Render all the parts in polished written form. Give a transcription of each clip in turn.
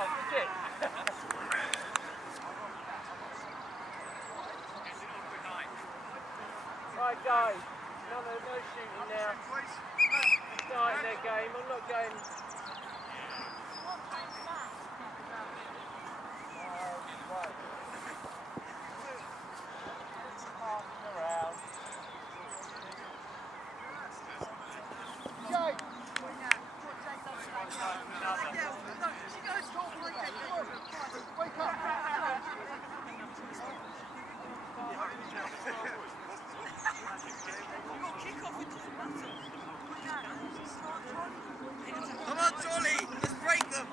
Right guys, no shooting now. Starting their game, I'm not going. Come on, Jolly, let's break them.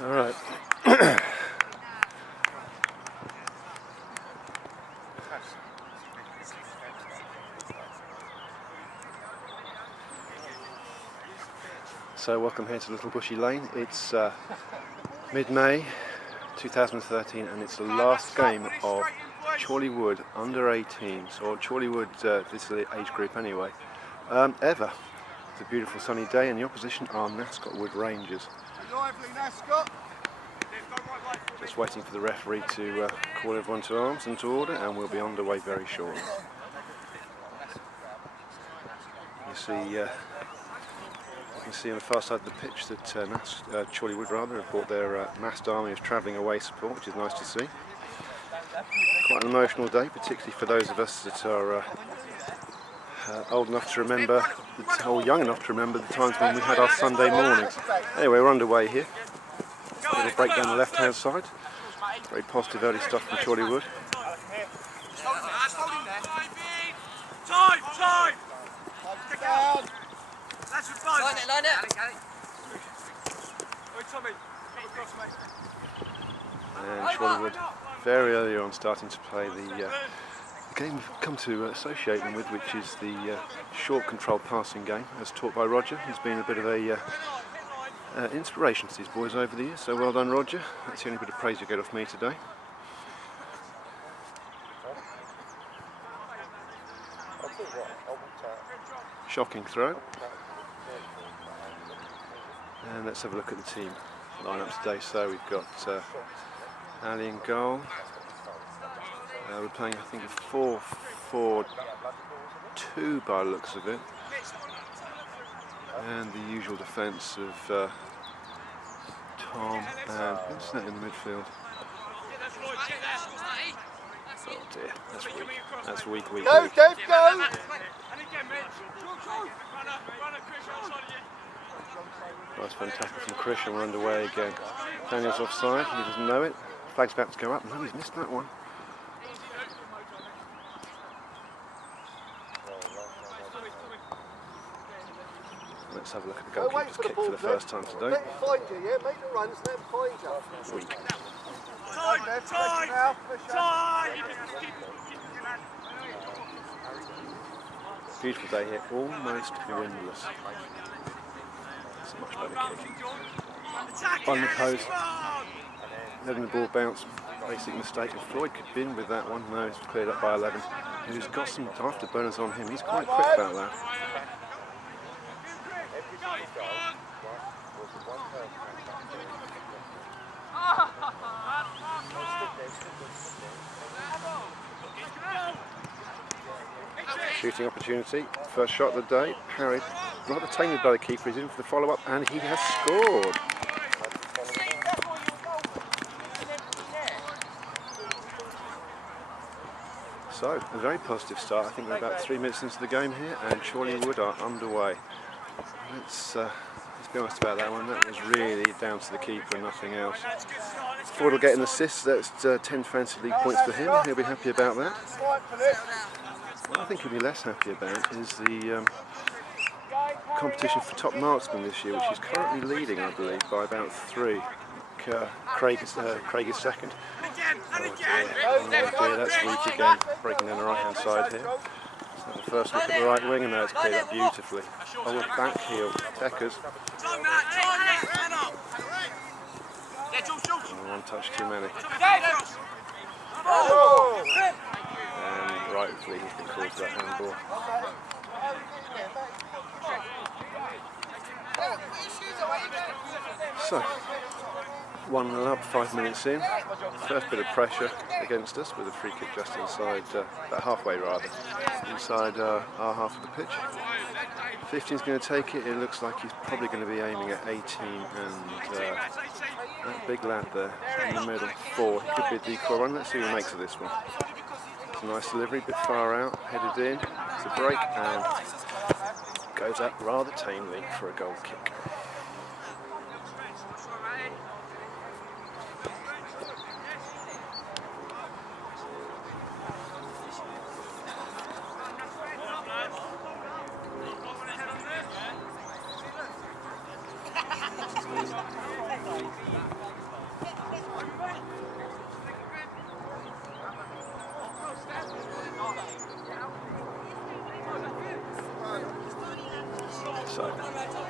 All right. So welcome here to Little Bushy Lane. It's mid-May 2013 and it's the last game of Chorleywood under 18s, or Chorleywood, this is the age group anyway, ever. It's a beautiful sunny day and the opposition are Nascot Wood Rangers. Lively, Nascot. Just waiting for the referee to call everyone to arms and to order, and we'll be underway very shortly. You can see on the far side of the pitch that Chorleywood have brought their massed army of travelling away support, which is nice to see. Quite an emotional day, particularly for those of us that are old enough to remember, or young enough to remember the times when we had our Sunday mornings. Anyway, we're underway here. A little break down the left-hand side. Very positive early stuff from Chorleywood. Time! That's for fun. Line it. Oi, Tommy, come across, mate. And Chorleywood very early on starting to play the game we've come to associate them with, which is the short control passing game, as taught by Roger. He's been a bit of a inspiration to these boys over the years, so well done, Roger. That's the only bit of praise you get off me today. Shocking throw. And let's have a look at the team line-up today. So we've got Ali in goal. We're playing, I think, a 4-4-2 by the looks of it. And the usual defence of Tom and what's that in the midfield? Oh dear, that's weak. Go, Dave, go! Nice fantastic from Chris, and we're underway again. Daniel's offside, he doesn't know it. Flag's about to go up. No, he's missed that one. Let's have a look at the goalkeeper's kick for the first time today. Let him find you, yeah? Make the runs, let him find you. Weak. Time! Beautiful day here, almost windless. It's a much better kick. On the post, letting the ball bounce. Basic mistake. If Floyd could bin with that one, no, it's cleared up by 11. Who's got some afterburners on him. He's quite quick about that. Shooting opportunity, first shot of the day, parried, rather tamely by the keeper. He's in for the follow-up and he has scored. So, a very positive start. I think we're about 3 minutes into the game here and Chorleywood are underway. Let's be honest about that one. That was really down to the keeper and nothing else. Ford will get an assist. That's 10 fancy league points for him. He'll be happy about that. What I think he'll be less happy about is the competition for top marksman this year, which he's currently leading, I believe, by about 3. Craig is second. Oh dear, that's weak again, breaking down the right hand side here. So the first look at the right wing and now it's cleared up beautifully. Oh, look, back heel, Deckers. And one touch too many. And rightfully he's been called for that handball. So, 1-0 up, 5 minutes in. First bit of pressure against us with a free kick just inside, about halfway rather, inside our half of the pitch. 15's going to take it. It looks like he's probably going to be aiming at 18 and that big lad there in the middle, 4. He could be a decoy run. Let's see who makes of this one. It's a nice delivery, a bit far out, headed in. It's a break and goes up rather tamely for a goal kick. So,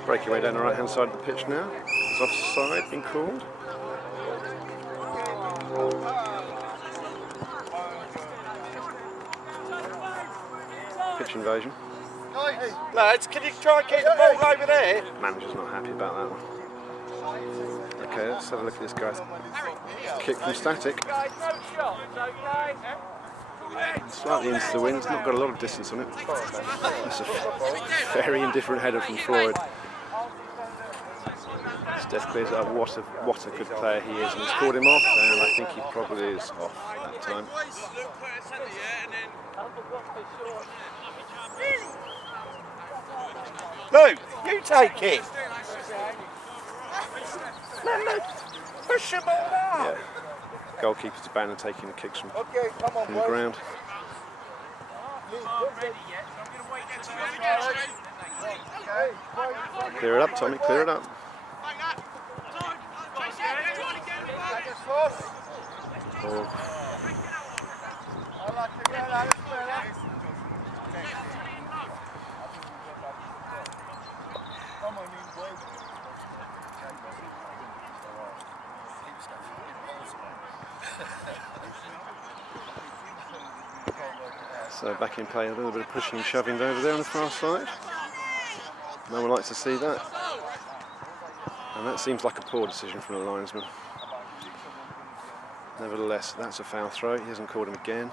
break your way down the right hand side of the pitch now. Is offside been called? Pitch invasion. Hey, lads, can you try and keep the ball over there? Manager's not happy about that one. Okay, let's have a look at this guy's kick from static. Slightly into the wind, it's not got a lot of distance on it. That's a very indifferent header from Floyd. Steph clears it up. What a good player he is, and he's called him off, and I think he probably is off that time. Luke, you take it. No, push him all out. Yeah. Goalkeeper's to ban and taking the kicks from the ground. Clear it up, Tommy, clear it up. Oh. So back in play, a little bit of pushing and shoving over there on the far side. No one likes to see that. And that seems like a poor decision from the linesman. Nevertheless, that's a foul throw. He hasn't called him again.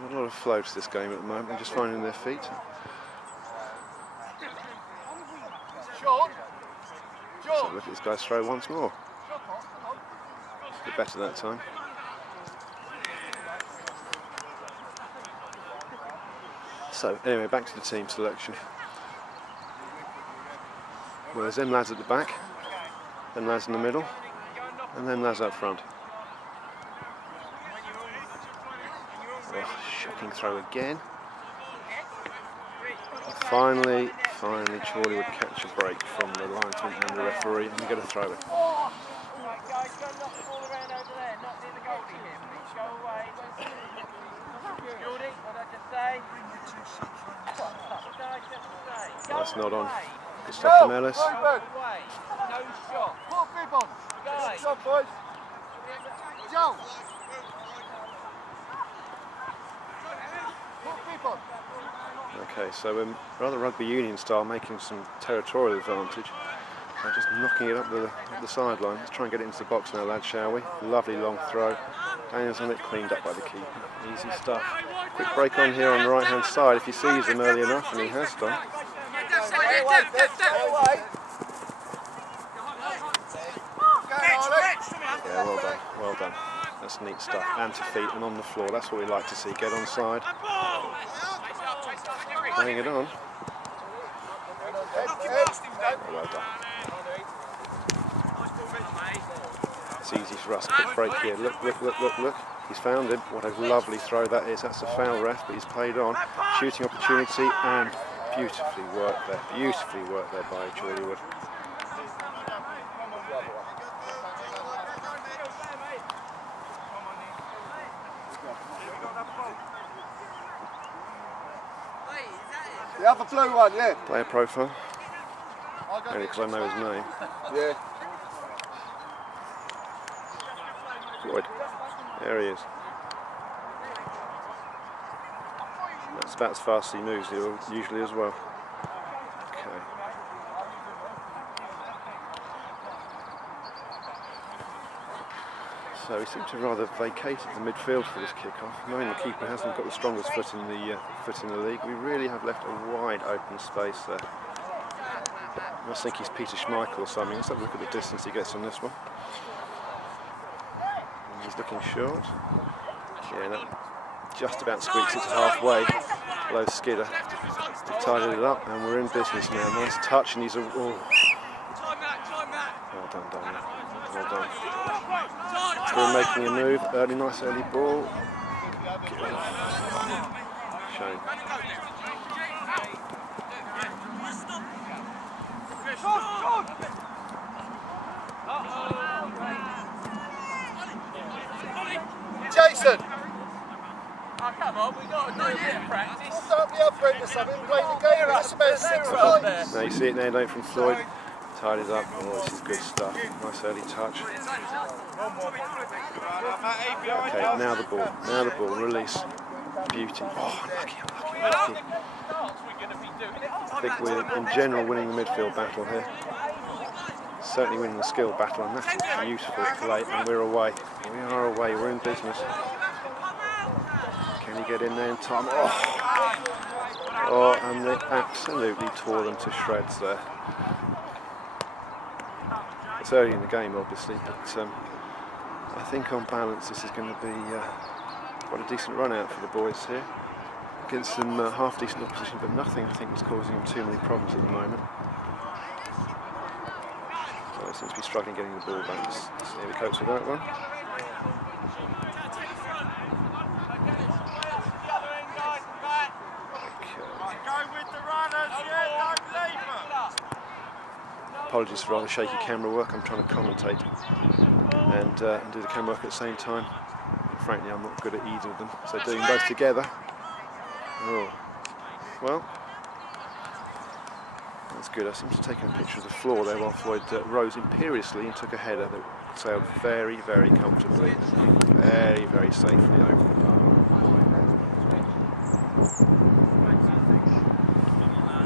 Not a lot of flow to this game at the moment. They're just finding their feet. So look at this guy's throw once more. A bit better that time. So anyway, back to the team selection. Well, there's them lads at the back, them lads in the middle, and them lads up front. Oh, shocking throw again. Finally, Chorley would catch a break from the linesman and the referee and get a throw in. That's not on. Good stuff from Ellis. Okay, so rather rugby union style, making some territorial advantage. Just knocking it up the sideline. Let's try and get it into the box now, lads, shall we? Lovely long throw. Daniels on it, cleaned up by the keeper. Easy stuff. Quick break on here on the right hand side if he sees them early enough, and he has done. Yeah, well done, well done. That's neat stuff. And to feet and on the floor. That's what we like to see. Get on side. Playing it on. Oh, well done. It's easy for us. Quick break here. Look, look, look, look, look. He's found him. What a lovely throw that is. That's a foul, ref, but he's played on. Shooting opportunity and beautifully worked there. Beautifully worked there by Chorley Wood. The other blue one, yeah. Player profile. Only because I know his name. Yeah. Floyd. There he is. That's about as fast as he moves usually as well. Okay. So we seem to rather vacated the midfield for this kick-off. Knowing the keeper hasn't got the strongest foot in the league, we really have left a wide open space there. I must think he's Peter Schmeichel or something. Let's have a look at the distance he gets on this one. And he's looking short. Yeah, that just about squeaks it to halfway. Low skidder. We've tidied it up and we're in business now. Nice touch and he's a... Oh. Well done, Daniel. Well done. We're making a move. Nice early ball. Shame. Jason! Oh, come on, we've got to do a bit of practice. Don't be up for it or something. Play the game. That's about 6 points. Now you see it now, don't from Floyd. Tied it up. Oh, this is good stuff. Nice early touch. Okay, now the ball. Now the ball. Release. Beauty. Oh, unlucky, unlucky, unlucky. I think we're in general winning the midfield battle here. Certainly winning the skill battle, and that is beautiful play. And we're away. We are away. We're in business. Can he get in there in time? Oh, oh, and they absolutely tore them to shreds there. It's early in the game, obviously, but I think on balance this is going to be quite a decent run out for the boys here. Against some half-decent opposition, but nothing I think was causing them too many problems at the moment. So they seem to be struggling getting the ball back. Let's see how we cope with that one. Apologies for rather shaky camera work. I'm trying to commentate and do the camera work at the same time. And frankly, I'm not good at either of them. So doing both together. Oh, well, that's good. I seem to have taken a picture of the floor there while Floyd rose imperiously and took a header that sailed very, very comfortably, very, very safely over the bar.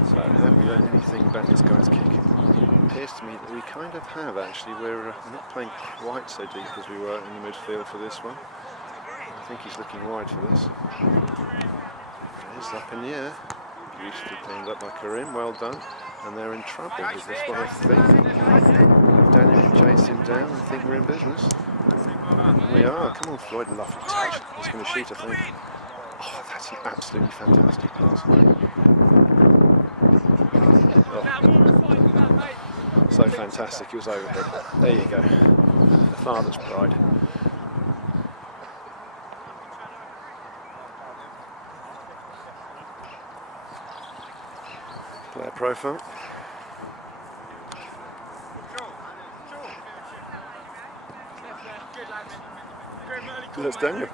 So have we learned anything about this guy's kicking? It appears to me that we kind of have actually. We're not playing quite so deep as we were in the midfield for this one. I think he's looking wide for this. It's up in the air. Beautifully cleaned up by Karim, well done. And they're in trouble with this one, I think. Daniel can chase him down. I think we're in business. We are. Come on, Floyd, lovely touch. He's going to shoot, I think. Oh, that's an absolutely fantastic pass. Oh. So fantastic, it was overhit. There you go. The father's pride. Player profile. That's Daniel.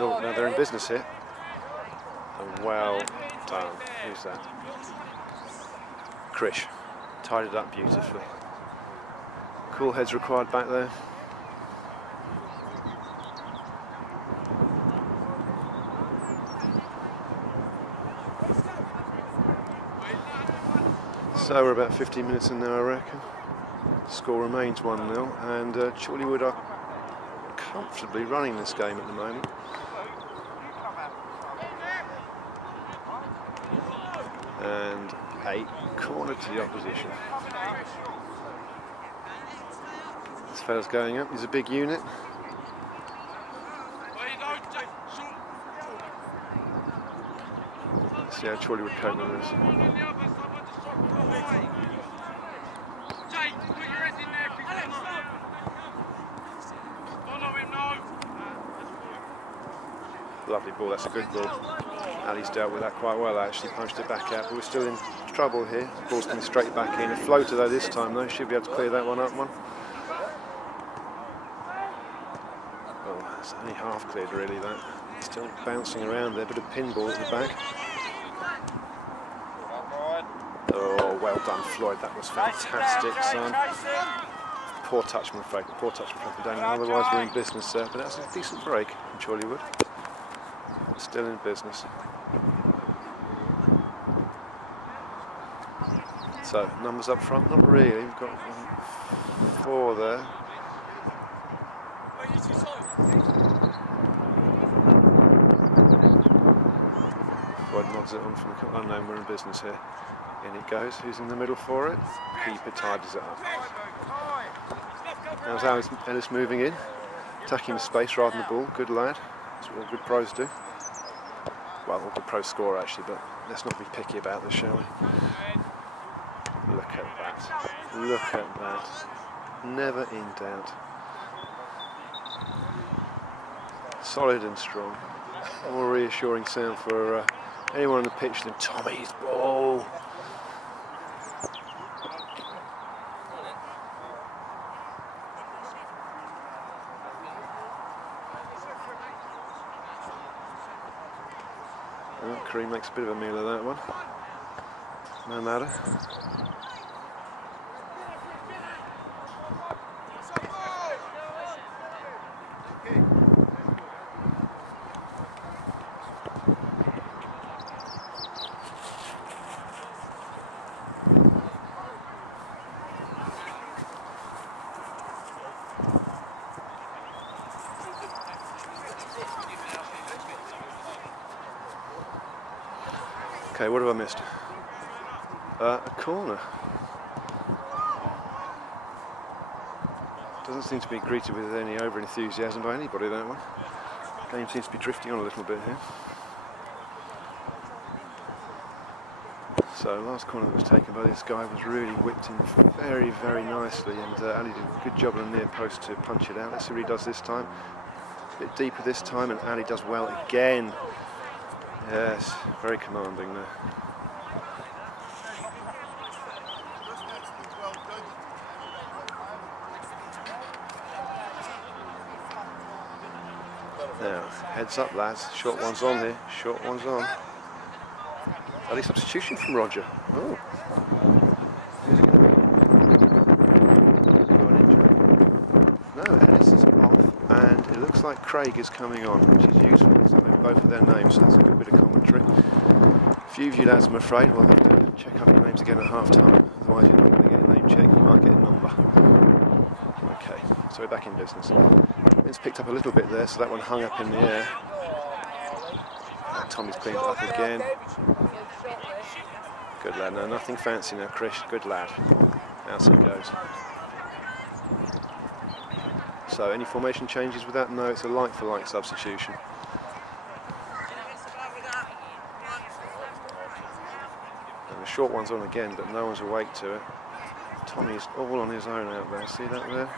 Oh, now they're in business here. And well done. Who's that? Krish. Tied it up beautifully. Cool heads required back there. So we're about 15 minutes in now, I reckon. Score remains 1-0, and Chorleywood are comfortably running this game at the moment. And a corner to the opposition. This fella's going up, he's a big unit. Let's see how Chorleywood cope with this. Lovely ball, that's a good ball. Ali's dealt with that quite well actually, punched it back out, but we're still in trouble here. The ball's coming straight back in. A floater though this time though, should be able to clear that one up one. Oh, it's only half cleared really that. Still bouncing around there, bit of pinball at the back. Oh, well done Floyd, that was fantastic son. Poor touch, I'm afraid. Poor touch from Daniel. Otherwise, we're in business there. But that's a decent break from Chorleywood. Still in business. So, numbers up front? Not really. We've got 4 there. Floyd nods it on from the... Oh no, we're in business here. In it goes. Who's in the middle for it? Keeper tidies it up. How's Ellis moving in, attacking the space rather than the ball. Good lad. That's what all good pros do. Well, all good pros score actually, but let's not be picky about this, shall we? Look at that. Look at that. Never in doubt. Solid and strong. More reassuring sound for anyone on the pitch than Tommy's ball. Kareem makes a bit of a meal of that one. No matter. Okay, what have I missed? A corner. Doesn't seem to be greeted with any over-enthusiasm by anybody, that one. Game seems to be drifting on a little bit here. So, last corner that was taken by this guy was really whipped in very, very nicely, and Ali did a good job on the near post to punch it out. Let's see what he does this time. A bit deeper this time, and Ali does well again. Yes, very commanding there. Now, heads up lads, short one's on here, short one's on. Early substitution from Roger. Oh. No, Ellis is off, and it looks like Craig is coming on, which is useful. So both of their names, so that's a good bit of commentary. A few of you lads, I'm afraid, will have to check up your names again at half time, otherwise you're not going to get a name check, you might get a number. Okay, so we're back in business. It's picked up a little bit there, so that one hung up in the air. Tommy's cleaned it up again. Good lad, no, nothing fancy now, Chris, good lad. Out it goes. So, any formation changes with that? No, it's a like-for-like substitution. And the short one's on again, but no one's awake to it. Tommy's all on his own out there, see that there?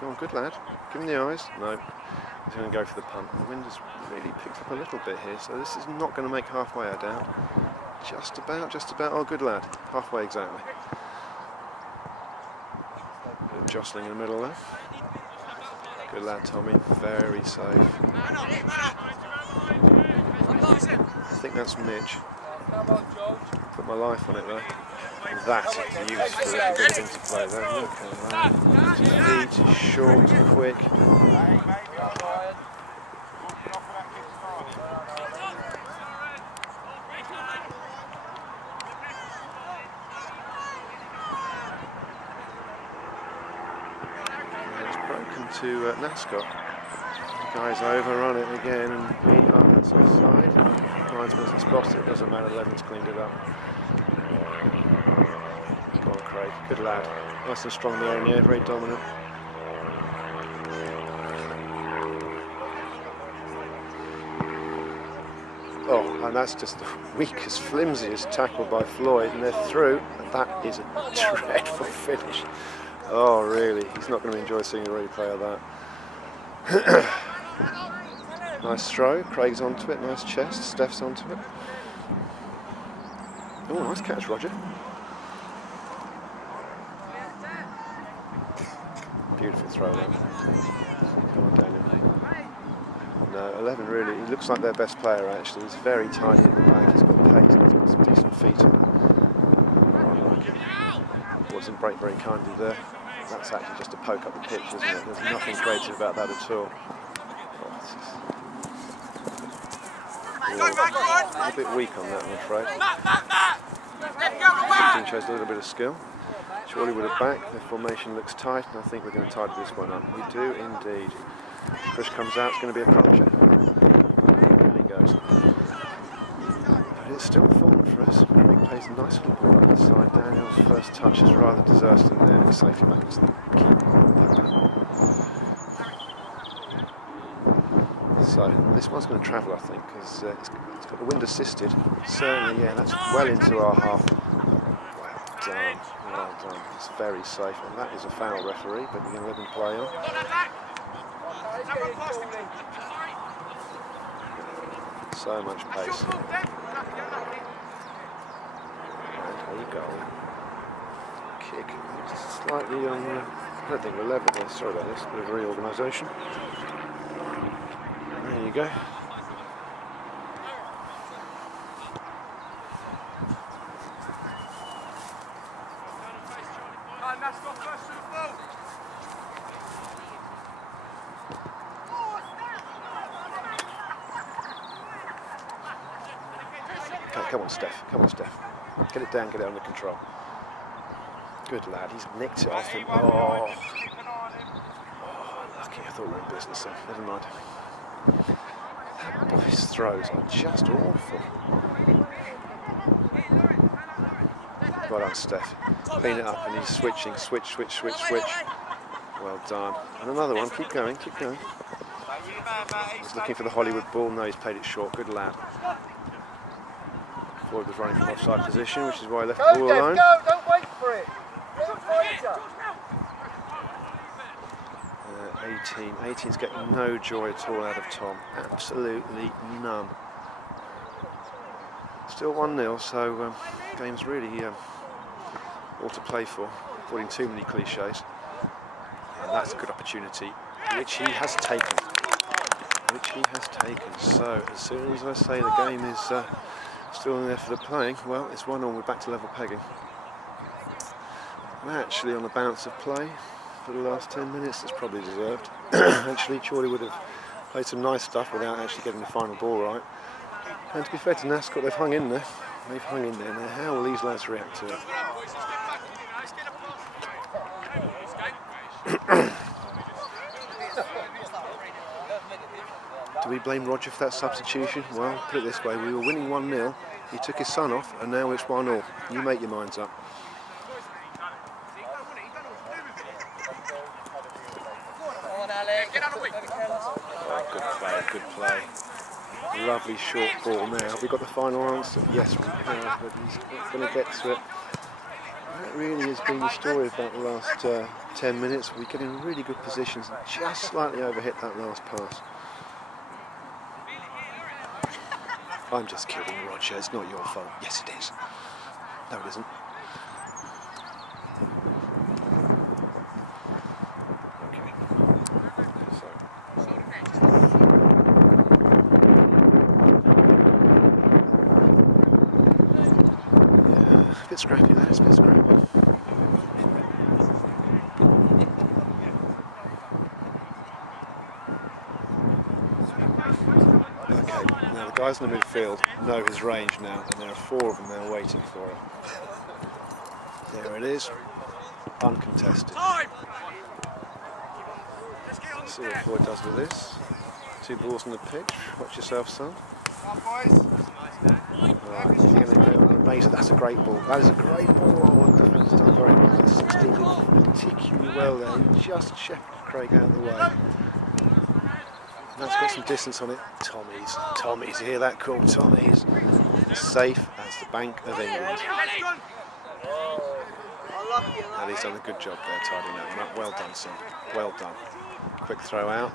Go on, good lad. Give him the eyes. No, he's going to go for the punt. The wind has really picked up a little bit here, so this is not going to make halfway, I doubt. Just about. Oh, good lad. Halfway exactly. Bit of jostling in the middle there. Good lad, Tommy. Very safe. I think that's Mitch. Put my life on it though. And that is useful if you're going into play there. Look at that. Speed, short, quick. And it's broken to Nascot. The guy's over on it again, and that's offside. Linesman hasn't spotted it, doesn't matter, Levin's cleaned it up. Go on, Craig, good lad. Nice and strong there in the air, very dominant. Oh, and that's just the weakest, flimsiest tackle by Floyd, and they're through, and that is a dreadful finish. Oh, really, he's not going to enjoy seeing a replay of that. Nice throw, Craig's onto it, nice chest, Steph's onto it. Oh, nice catch, Roger. Beautiful throw then. Come on, Daniel. No, 11 really, he looks like their best player actually. He's very tidy at the back, he's got pace, he's got some decent feet on him. Oh, I like it. Wasn't break very kindly there. That's actually just to poke up the pitch, isn't it? There's nothing creative about that at all. Oh, a bit weak on that, I'm afraid. The team shows a little bit of skill. Chorleywood are back, their formation looks tight, and I think we're going to tidy this one up. We do indeed. Push comes out, it's going to be a cruncher. There he goes. But it's still falling for us. Craig plays a nice little ball up the side. Daniel's first touch is rather deserted, and then it's safely back to the keeper. So this one's going to travel, I think, because it's got the wind assisted. Certainly, yeah, that's well into our half. Well done, well done. It's very safe, and that is a foul, referee, but you're going to let them play on. So much pace. And there you go. Kick. Slightly on. I don't think we're level there. Sorry about this. Bit of reorganisation. There you go. Nascot first to the ball. Come on, Steph. Come on, Steph. Get it down, get it under control. Good lad. He's nicked it off him. Oh, lucky. I thought we were in business then. Never mind. That boy's throws are just awful. Well done, Steph. Clean it up, and he's switching. Switch. Well done. And another one. Keep going, keep going. He's looking for the Hollywood ball. No, he's played it short. Good lad. Floyd was running from offside position, which is why I left the ball alone. Go, don't wait for it. 18's getting no joy at all out of Tom. Absolutely none. Still 1-0, so game's really all to play for, avoiding too many cliches. And that's a good opportunity, which he has taken. So as soon as I say the game is still in there for the playing, well, it's 1-1, we're back to level pegging. We're actually on the balance of play for the last 10 minutes. It's probably deserved. Actually, Chorley would have played some nice stuff without actually getting the final ball right. And to be fair to Nascot, they've hung in there. Now, how will these lads react to it? Do we blame Roger for that substitution? Well, put it this way, we were winning 1-0, he took his son off, and now it's 1-0. You make your minds up. Oh, good play. Lovely short ball now. Have we got the final answer? Yes, we have, but he's not going to get to it. That really has been the story about the last 10 minutes. We get in really good positions and just slightly overhit that last pass. I'm just kidding, Roger. It's not your fault. Yes, it is. No, it isn't. Okay. Yeah, a bit scrappy there. It's a bit scrappy. The guys in the midfield know his range now, and there are 4 of them now waiting for it. There it is, uncontested. Let's see what Floyd does with this. 2 balls on the pitch. Watch yourself, son. Amazing. That's a great ball. That is a great ball. Oh, the defence done very well. 16 did particularly well there. He just shepherded Craig out of the way. That's got some distance on it. Tommy's, you hear that call? Tommy's. Safe as the Bank of England. And he's done a good job there tidying that one up. Well done, son. Well done. Quick throw out.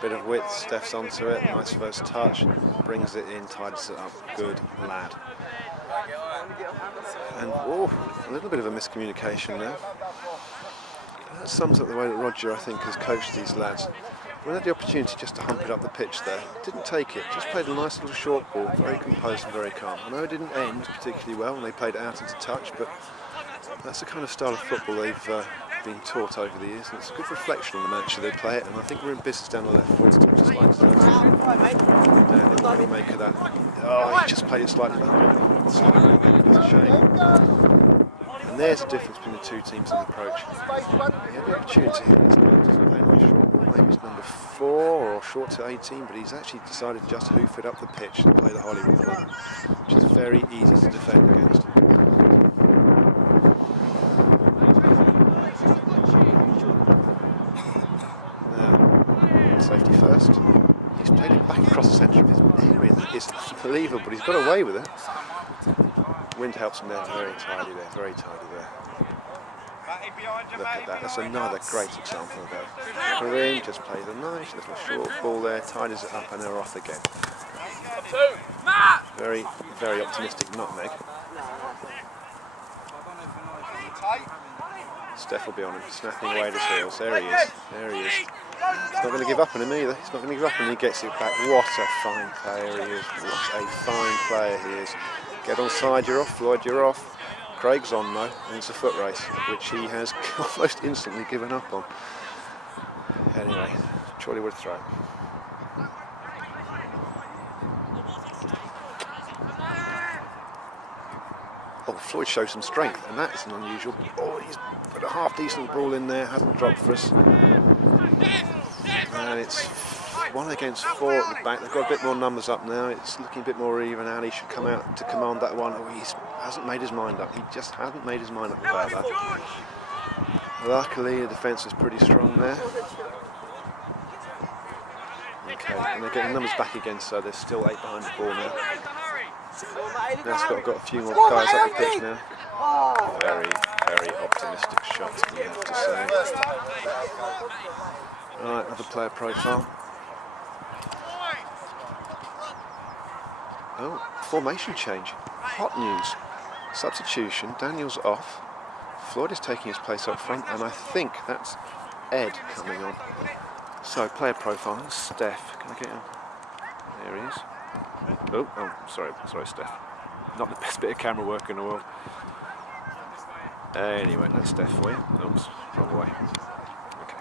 Bit of width, Steph's onto it, nice first touch, brings it in, tidies it up, good lad. And oh, a little bit of a miscommunication there. That sums up the way that Roger, I think, has coached these lads. When they had the opportunity just to hump it up the pitch there, didn't take it, just played a nice little short ball, very composed and very calm. I know it didn't end particularly well and they played it out into touch, but that's the kind of style of football they've been taught over the years, and it's a good reflection on the match they play it. And I think we're in business down the left forward, just like that. And what do you make of that? Oh, he just played it slightly behind. It's a shame. And there's the difference between the two teams in approach. He had the opportunity here to play a nice short ball, maybe it's number 4 or short to 18, but he's actually decided to just hoof it up the pitch and play the Hollywood ball, which is very easy to defend against. Safety first. He's played it back across the centre of his area. That is unbelievable, but he's got away with it. Wind helps him there, very tidy there, very tidy there. Look at that, that's another great example of that. Karim just plays a nice little short ball there, tidies it up and they're off again. Very, very optimistic nutmeg. Steph will be on him, snapping away at his heels. There he is, there he is. He's not going to give up on him either. He's not going to give up and he gets it back. What a fine player he is. What a fine player he is. Get on side, you're off. Floyd, you're off. Craig's on though, and it's a foot race, which he has almost instantly given up on. Anyway, Charlie would throw. Oh, Floyd shows some strength, and that is an unusual. Oh, he's put a half decent ball in there, hasn't dropped for us. And it's 1 against 4 at the back. They've got a bit more numbers up now. It's looking a bit more even. Ali should come out to command that one. Oh, he hasn't made his mind up. He just hasn't made his mind up about that. Luckily, the defence was pretty strong there. Okay, and they're getting numbers back again, so they're still 8 behind the ball now. Nascot got a few more guys up the pitch now. Very, very optimistic shot, you have to say. Right, another player profile. Oh, formation change. Hot news. Substitution, Daniel's off. Floyd is taking his place up front, and I think that's Ed coming on. So, player profile, Steph. Can I get him? There he is. Oh, sorry, Steph. Not the best bit of camera work in the world. Anyway, that's Steph for you. Oops, wrong way. Okay.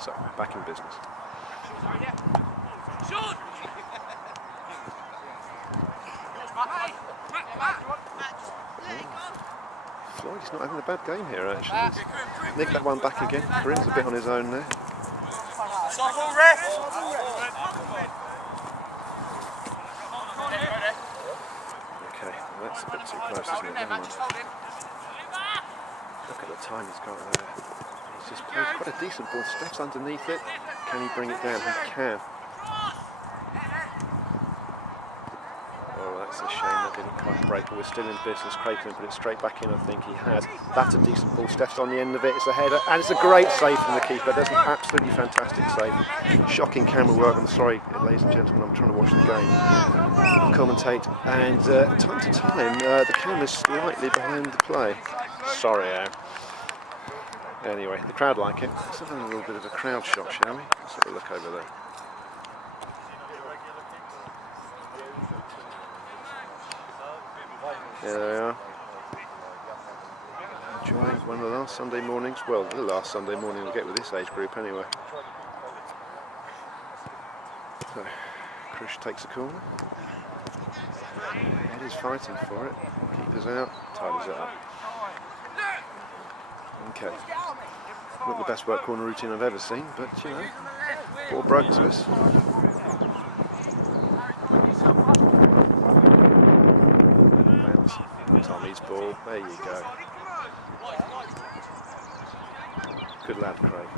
So, back in business. Floyd is not having a bad game here, actually. He's nicked that one back again. Karim's a bit on his own there. Okay, well that's a bit too close, isn't it? Never mind. Look at the time he's got there. He's just played quite a decent ball. Steph's underneath it. Can he bring it down? He can. Oh, that's a shame that didn't quite break, but we're still in business. Craig can put it straight back in, I think he has. That's a decent ball. Steph's on the end of it. It's a header, and it's a great save from the keeper. That's an absolutely fantastic save. Shocking camera work. I'm sorry, ladies and gentlemen, I'm trying to watch the game. Commentate, and time to time, the camera's slightly behind the play. Sorry, Anyway, the crowd like it. Let's have a little bit of a crowd shot, shall we? Let's have a look over there. There they are. Enjoying one of the last Sunday mornings. Well, the last Sunday morning we'll get with this age group anyway. So, Krish takes a corner. Ed is fighting for it. Keeper's out, tidies it up. Okay. Not the best work corner routine I've ever seen, but you know, ball broke to us. Tommy's ball, there you go. Good lad, Craig.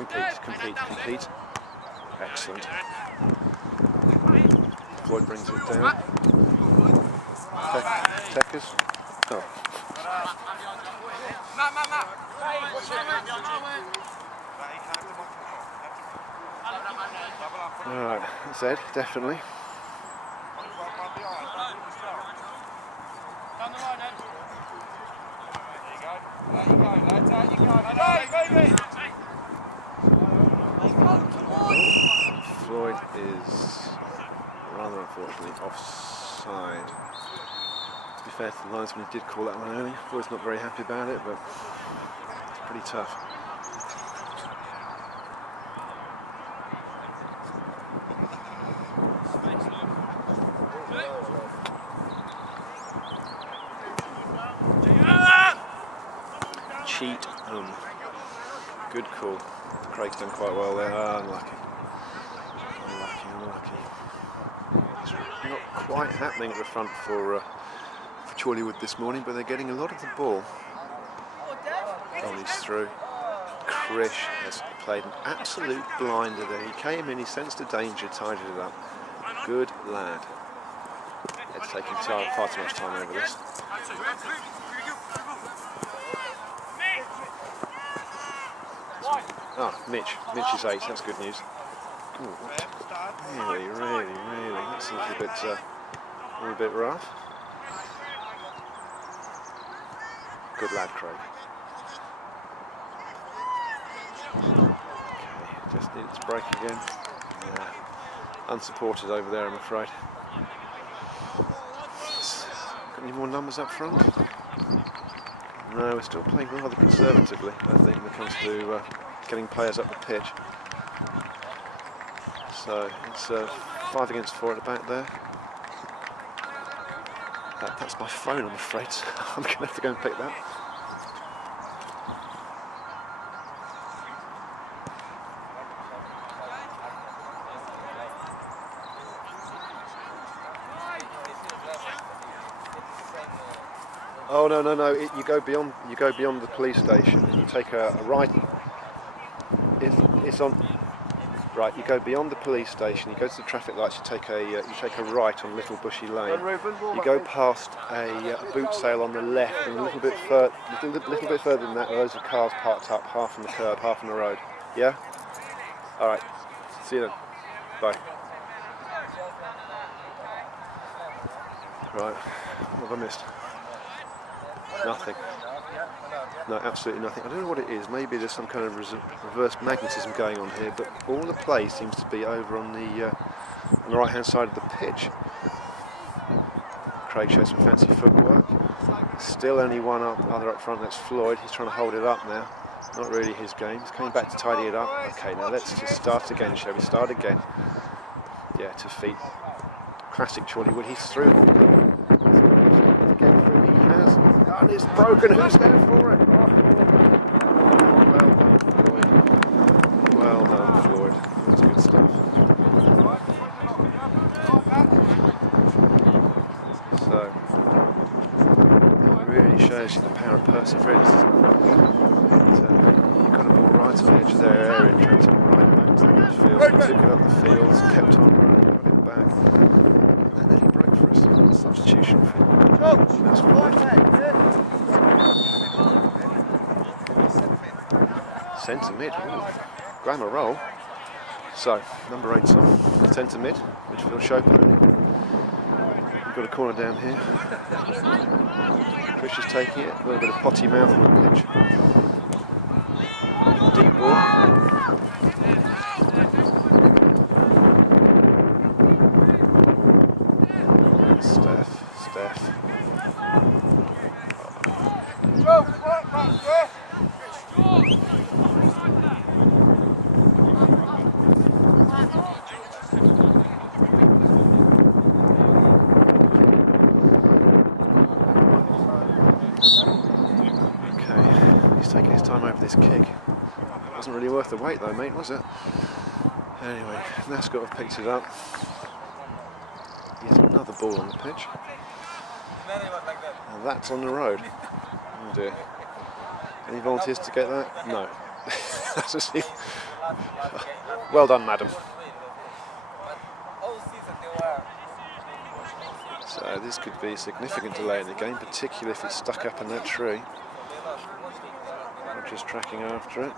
Okay, compete. Excellent. Floyd brings it down. Techers. Oh. Alright, that's Ed, definitely. Down the line, Ed. There you go, lads, out you go. Hey, baby! Floyd is rather unfortunately offside. To be fair to the linesman, he did call that one early. Floyd's not very happy about it, but it's pretty tough. Cheat. Good call. Craig's done quite well there. Ah, unlucky. Unlucky. It's not quite happening at the front for Chorleywood this morning, but they're getting a lot of the ball. Oh, he's through. Krish has played an absolute blinder there. He came in, he sensed the danger, tidied it up. Good lad. It's taking far too much time over this. Ah, Mitch is 8, that's good news. Ooh, really, that's a little bit rough. Good lad, Craig. Okay, just needs to break again. Yeah. Unsupported over there, I'm afraid. Got any more numbers up front? No, we're still playing rather conservatively, I think, when it comes to getting players up the pitch. So it's 5 against 4 at the back there. That's my phone, I'm afraid, so I'm going to have to go and pick that. Oh no! You go beyond the police station. You take a right. It's on. Right, you go beyond the police station. You go to the traffic lights. You take a right on Little Bushy Lane. You go past a boot sale on the left, and a little bit further than that, loads of cars parked up, half on the curb, half on the road. Yeah. All right. See you then. Bye. Right. What have I missed? Nothing. No, absolutely nothing. I don't know what it is. Maybe there's some kind of reverse magnetism going on here, but all the play seems to be over on the right-hand side of the pitch. Craig shows some fancy footwork. Still only one other up front. That's Floyd. He's trying to hold it up now. Not really his game. He's coming back to tidy it up. Okay, now let's just start again, shall we? Start again. Yeah, to feet. Classic Chorleywood. He's through. And it's broken. Who's there for it? Oh. Well done, Floyd. That's good stuff. So, it really shows you the power of perseverance. You got a ball right on the edge of their area, tracked it right back to the midfield, took it up the field, kept on running, got it back, and then he broke for us. Substitution for that's centre mid, grammar roll. So, number 8's on, centre mid, midfield show pony. We've got a corner down here. Trish is taking it, a little bit of potty mouth on the pitch. Deep ball. Steph. He's taking his time over this kick. Wasn't really worth the wait though, mate, was it? Anyway, Nascot have picked it up. Yet another ball on the pitch. And that's on the road. Oh dear. Any volunteers to get that? No. Well done, madam. So this could be a significant delay in the game, particularly if it's stuck up in that tree. Just tracking after it.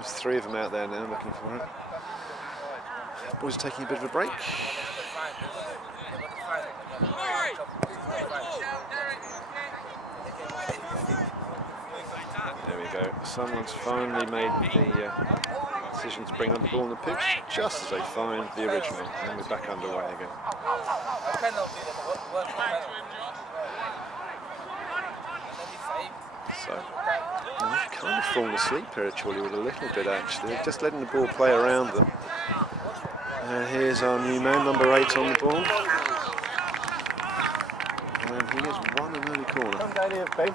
There's 3 of them out there now looking for it. Boys are taking a bit of a break. There we go. Someone's finally made the decision to bring another ball on the pitch just as they find the original, and we're back underway again. So, they've kind of fallen asleep here at Chorleywood a little bit actually, just letting the ball play around them. And here's our new man, number 8 on the ball. And he has won an early corner. Come down here, Ben.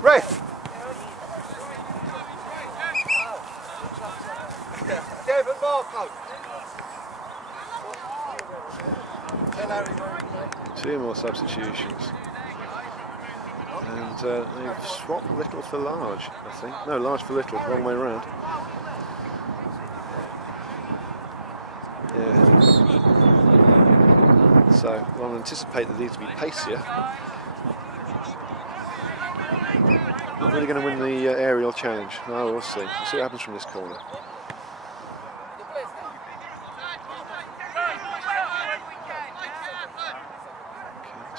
Ref! Devon Marco. 2 more substitutions. And they've swapped little for large, I think. No, large for little, wrong way around. Yeah. So one would anticipate that these to be pacier. Not really going to win the aerial challenge. No, we'll see. We'll see what happens from this corner.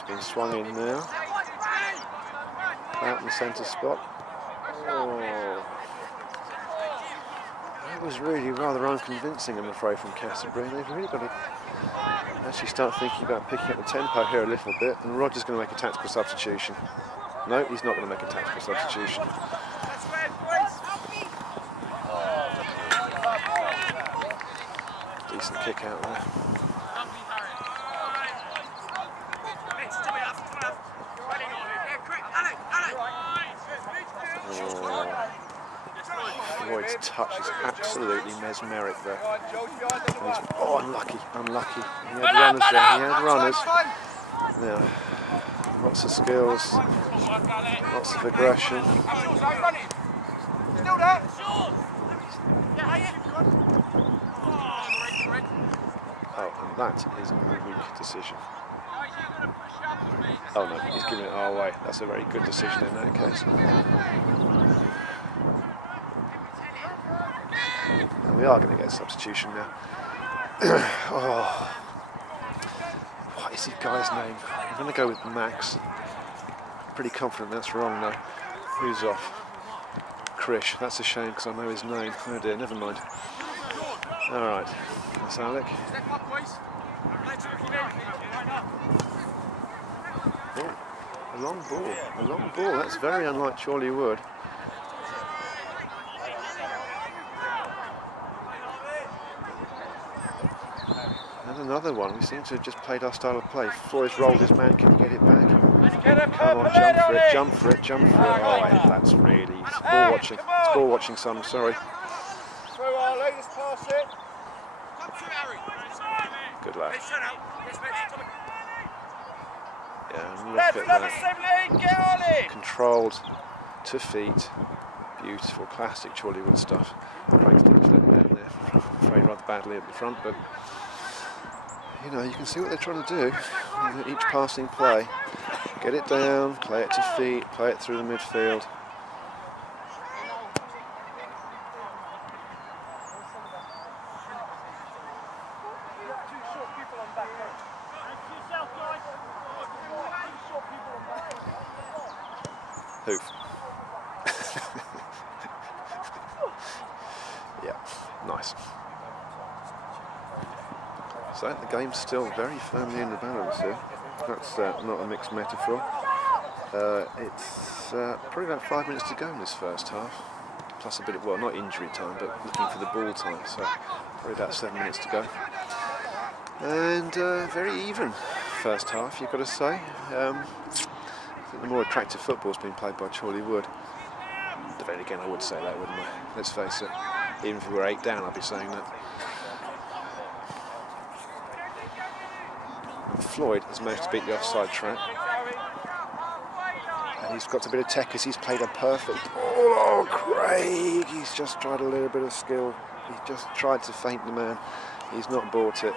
Been swung in now, out in the centre spot. Oh. That was really rather unconvincing, I'm afraid, from Canterbury. They've really got to actually start thinking about picking up the tempo here a little bit, and Roger's going to make a tactical substitution. No, he's not going to make a tactical substitution. Decent kick out there. Floyd's touch is absolutely mesmeric there. Oh, unlucky, unlucky. He had runners there, he had runners. Now, lots of skills, lots of aggression. Oh, and that is a weak decision. Oh no, he's giving it our way. That's a very good decision in that case. And we are going to get a substitution now. Oh. What is his guy's name? I'm going to go with Max. Pretty confident that's wrong though. Who's off? Krish. That's a shame because I know his name. Oh dear, never mind. Alright, that's Alec. Oh, a long ball. A long ball. That's very unlike Chorleywood. And another one. We seem to have just played our style of play. Floyd's rolled his man. Can he get it back? Come on, jump for it, jump for it, jump for it. Oh, that's really... It's ball watching. It's ball watching, son. Sorry. Good lad. Yeah, look at that. Controlled to feet. Beautiful, classic Chorleywood stuff. Craig's let down there. I'm afraid rather badly at the front, but you know, you can see what they're trying to do. Each passing play. Get it down, play it to feet, play it through the midfield. Hoof. Yeah, nice. So the game's still very firmly in the balance here. That's not a mixed metaphor. It's probably about 5 minutes to go in this first half. Plus a bit of, well, not injury time, but looking for the ball time. So probably about 7 minutes to go. And very even first half, you've got to say. I think the more attractive football's been played by Chorleywood. But then again, I would say that, wouldn't I? Let's face it. Even if we were 8 down, I'd be saying that. Floyd has managed to beat the offside trap. And he's got a bit of tech as he's played a perfect ball. Oh, Craig! He's just tried a little bit of skill. He just tried to feint the man. He's not bought it.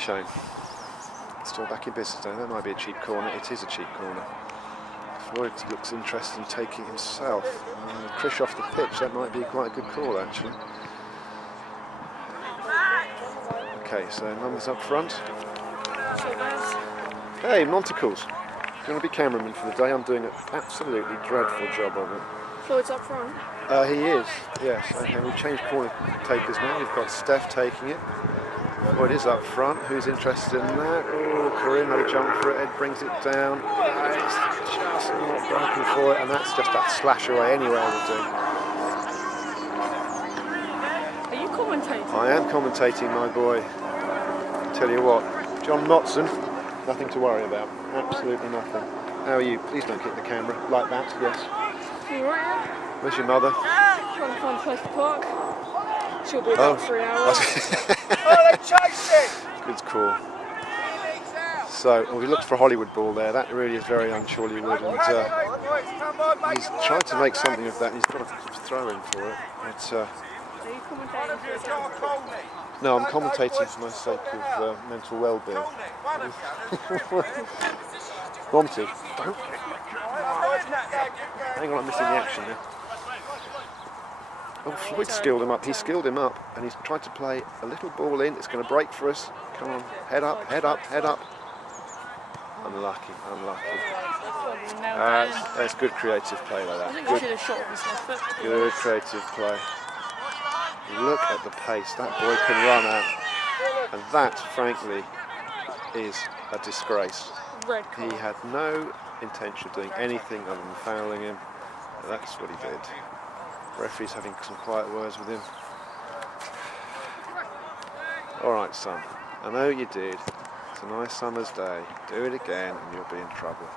Shame. Still back in business though. That might be a cheap corner. It is a cheap corner. Lloyd looks interested in taking himself. Krish off the pitch, that might be quite a good call actually. Okay, so numbers up front. Hey, Monticles. Going to be cameraman for the day. I'm doing an absolutely dreadful job of it. Floyd's up front. He is, yes. Okay, we've changed corner takers now. We've got Steph taking it. Floyd is up front. Who's interested in that? Oh, Karim had a jump for it. Ed brings it down. It's just not broken for it, and that's just that slash away anyway, I would do. Are you commentating? I am commentating, my boy. Tell you what, John Motson, nothing to worry about. Absolutely nothing. How are you? Please don't hit the camera like that. Yes. You alright? Where's your mother? Trying to find a place to park. She'll be about 3 hours. Good call. So we looked for a Hollywood ball there. That really is very un-Hollywood, and he's trying to make something of that. And he's got a throw in for it. But, Are you commentating for the no, I'm commentating for my sake of mental well-being. Monty, don't. Hang on, I'm missing the action now. Oh, Floyd skilled him up. He skilled him up, and he's tried to play a little ball in. It's going to break for us. Come on, head up, head up, head up. Unlucky, unlucky. That's good creative play like that. I think I should have shot with my foot. Good creative play. Look at the pace that boy can run at, and that, frankly, is a disgrace. Red card. He had no intention of doing anything other than fouling him. That's what he did. Referee's having some quiet words with him. All right, son. I know you did. It's a nice summer's day. Do it again, and you'll be in trouble.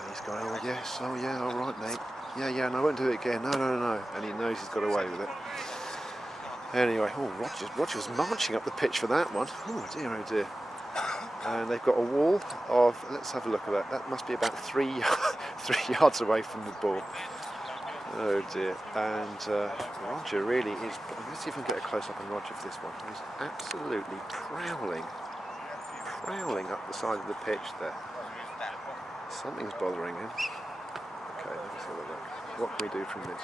And he's going, oh yes, oh yeah, all right, mate. Yeah, and I won't do it again. No. And he knows he's got away with it. Anyway, oh, Roger's marching up the pitch for that one. Oh dear. And they've got a wall of, let's have a look at that. That must be about 3 yards away from the ball. Oh dear. And Roger really is, let's see if we can get a close-up on Roger for this one. He's absolutely prowling up the side of the pitch there. Something's bothering him. Okay, let's have a look. What can we do from this?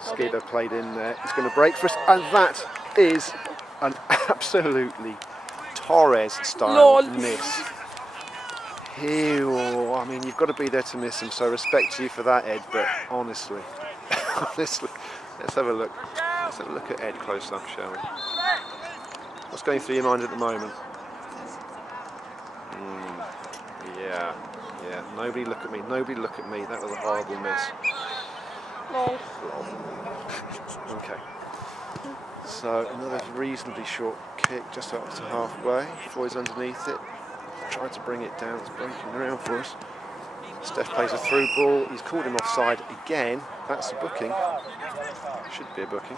Skidder played in there. He's going to break for us, and that is an absolutely Torres-style miss. Ew, I mean, you've got to be there to miss him, so respect to you for that, Ed, but honestly, let's have a look. Let's have a look at Ed close up, shall we? What's going through your mind at the moment? Yeah, nobody look at me, that was a horrible miss. Okay, so another reasonably short kick just up to halfway. Floyd's underneath it, tried to bring it down, it's breaking around for us. Steph plays a through ball, he's called him offside again. That's a booking, should be a booking.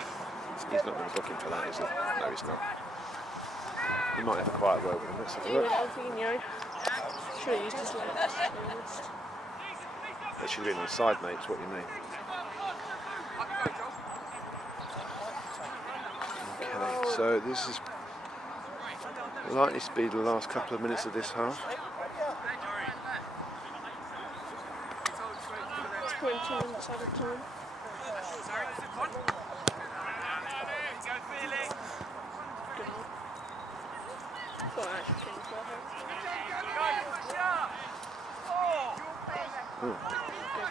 He's not going to book him for that, is he? No, he's not. He might have a quiet word with him. Let's have a look. Should have used his legs. It should have been offside, mate, is what you mean. Okay, so this is likely to be the last couple of minutes of this half. 20 minutes at a time.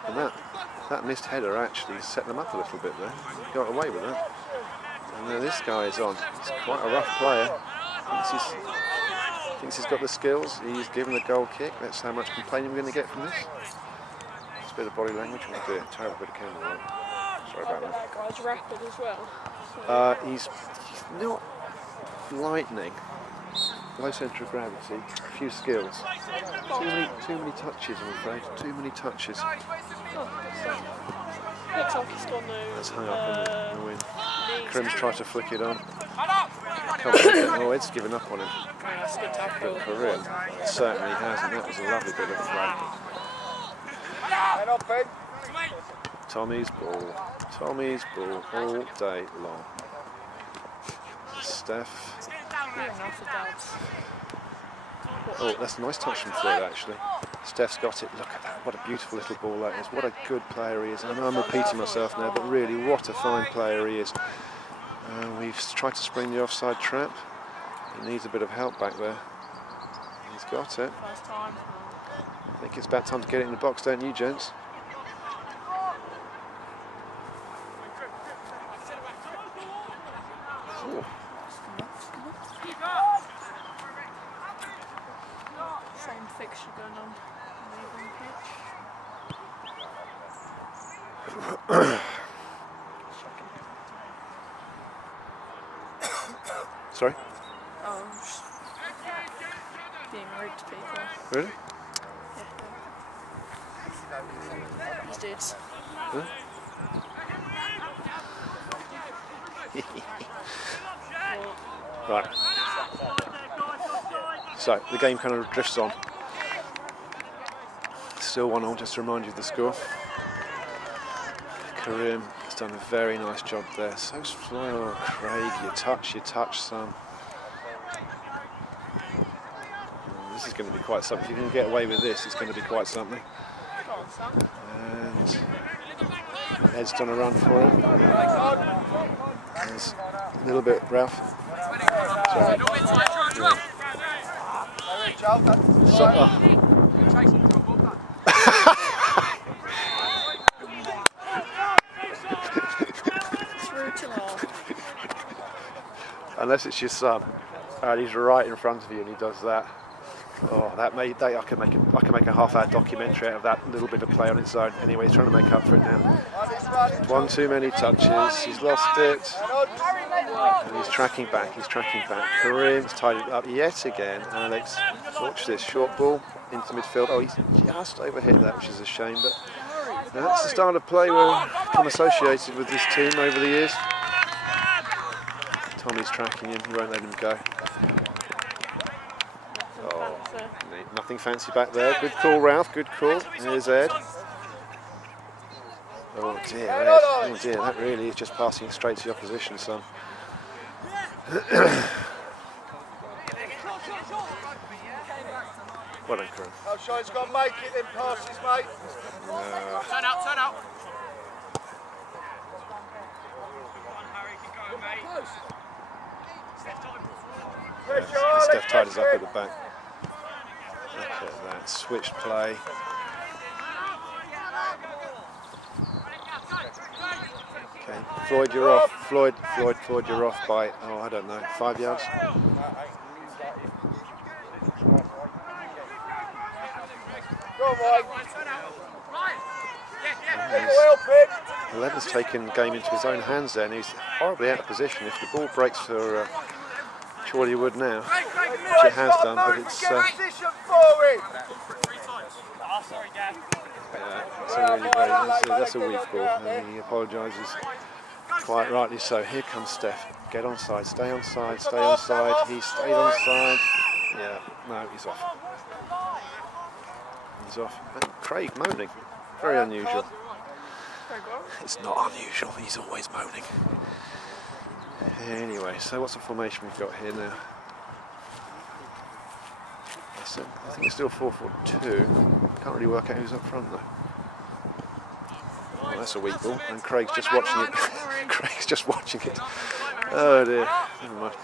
And that missed header actually set them up a little bit there. Got away with that. And now this guy is on. He's quite a rough player. Thinks he's got the skills. He's given a goal kick. That's how much complaining we're going to get from this. It's a bit of body language. Oh dear, terrible bit of camera work. Sorry about that. That guy's rapid as well. He's not lightning. Low centre of gravity, a few skills. Too many touches, I'm afraid. Too many touches. Looks like he's got no. That's hung up on the win. Krim's tried to flick it on. Oh, Ed's given up on him. That's a good tackle. But for him, it certainly hasn't. That was a lovely bit of play. Tommy's ball all day long. Steph. Yeah, nice of dads. Oh, that's a nice touch from Floyd actually. Steph's got it. Look at that. What a beautiful little ball that is. What a good player he is. I know I'm repeating myself now, but really, what a fine player he is. We've tried to spring the offside trap. He needs a bit of help back there. He's got it. First time. I think it's about time to get it in the box, don't you, gents? Ooh. Same fixture going on the neighbouring pitch. Sorry? Oh, just being rude to people. Really? Yeah. These dudes. Huh? Right. So the game kind of drifts on. Still 1-1, just to remind you of the score. Karim has done a very nice job there. So slow, oh, Craig, you touch, son. This is going to be quite something. If you can get away with this, it's going to be quite something. And Ed's done a run for it. There's a little bit, Ralph. Sorry. Unless it's your son, and he's right in front of you, and he does that. Oh, I could make a half-hour documentary out of that little bit of play on its own. Anyway, he's trying to make up for it now. One too many touches. He's lost it, and he's tracking back. Karim's tied it up yet again. Alex, watch this short ball into midfield. Oh, he's just overhit that, which is a shame. But that's the style of play we're become associated with this team over the years. Tommy's tracking him. He won't let him go. Oh, nothing fancy back there. Good call, Ralph. Good call. Here's Ed. Oh dear, Ed. Oh dear, that really is just passing it straight to the opposition, son. Well done, Karim. Oh, Shine's got to make it, then passes, mate. Turn out. Steph tied us up at the back. Look at that, switched play. Okay, Floyd, you're off. Floyd, you're off by, oh, I don't know, 5 yards? Go on, Mike. 11's taken the game into his own hands there, and he's horribly out of position. If the ball breaks for Chorley Wood now, which it has done, but it's yeah, that's a weak ball, and he apologises quite rightly so. Here comes Steph. Get on side, stay on side, stay on side. He stayed on side. Yeah, no, he's off. He's off. And Craig moaning. Very unusual. It's not unusual, he's always moaning. Anyway, so what's the formation we've got here now? I think it's still 4-4-2. Can't really work out who's up front though. Oh, that's a weak ball, and Craig's just watching it. Craig's just watching it. Oh dear, never mind.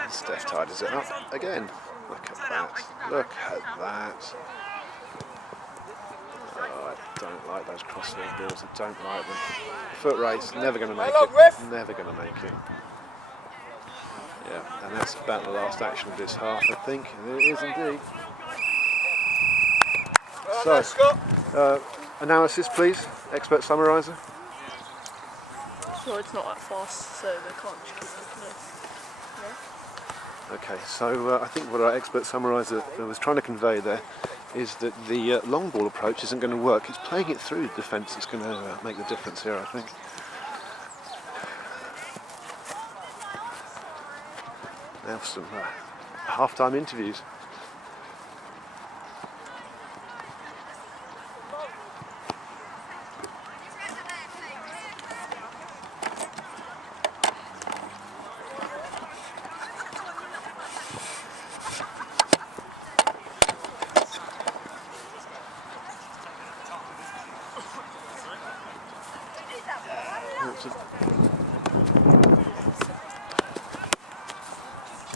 And Steph tidies it up again. Look at that. Look at that. Oh, I don't like those crossfield balls. I don't like them. Foot race, never going to make it. Never going to make it. Yeah, and that's about the last action of this half, I think. And it is indeed. So, analysis, please. Expert summariser. Well, it's not that fast, so they can't just keep it. Okay, so I think what our expert summariser was trying to convey there is that the long ball approach isn't going to work. It's playing it through the defence that's going to make the difference here, I think. Now for some half-time interviews.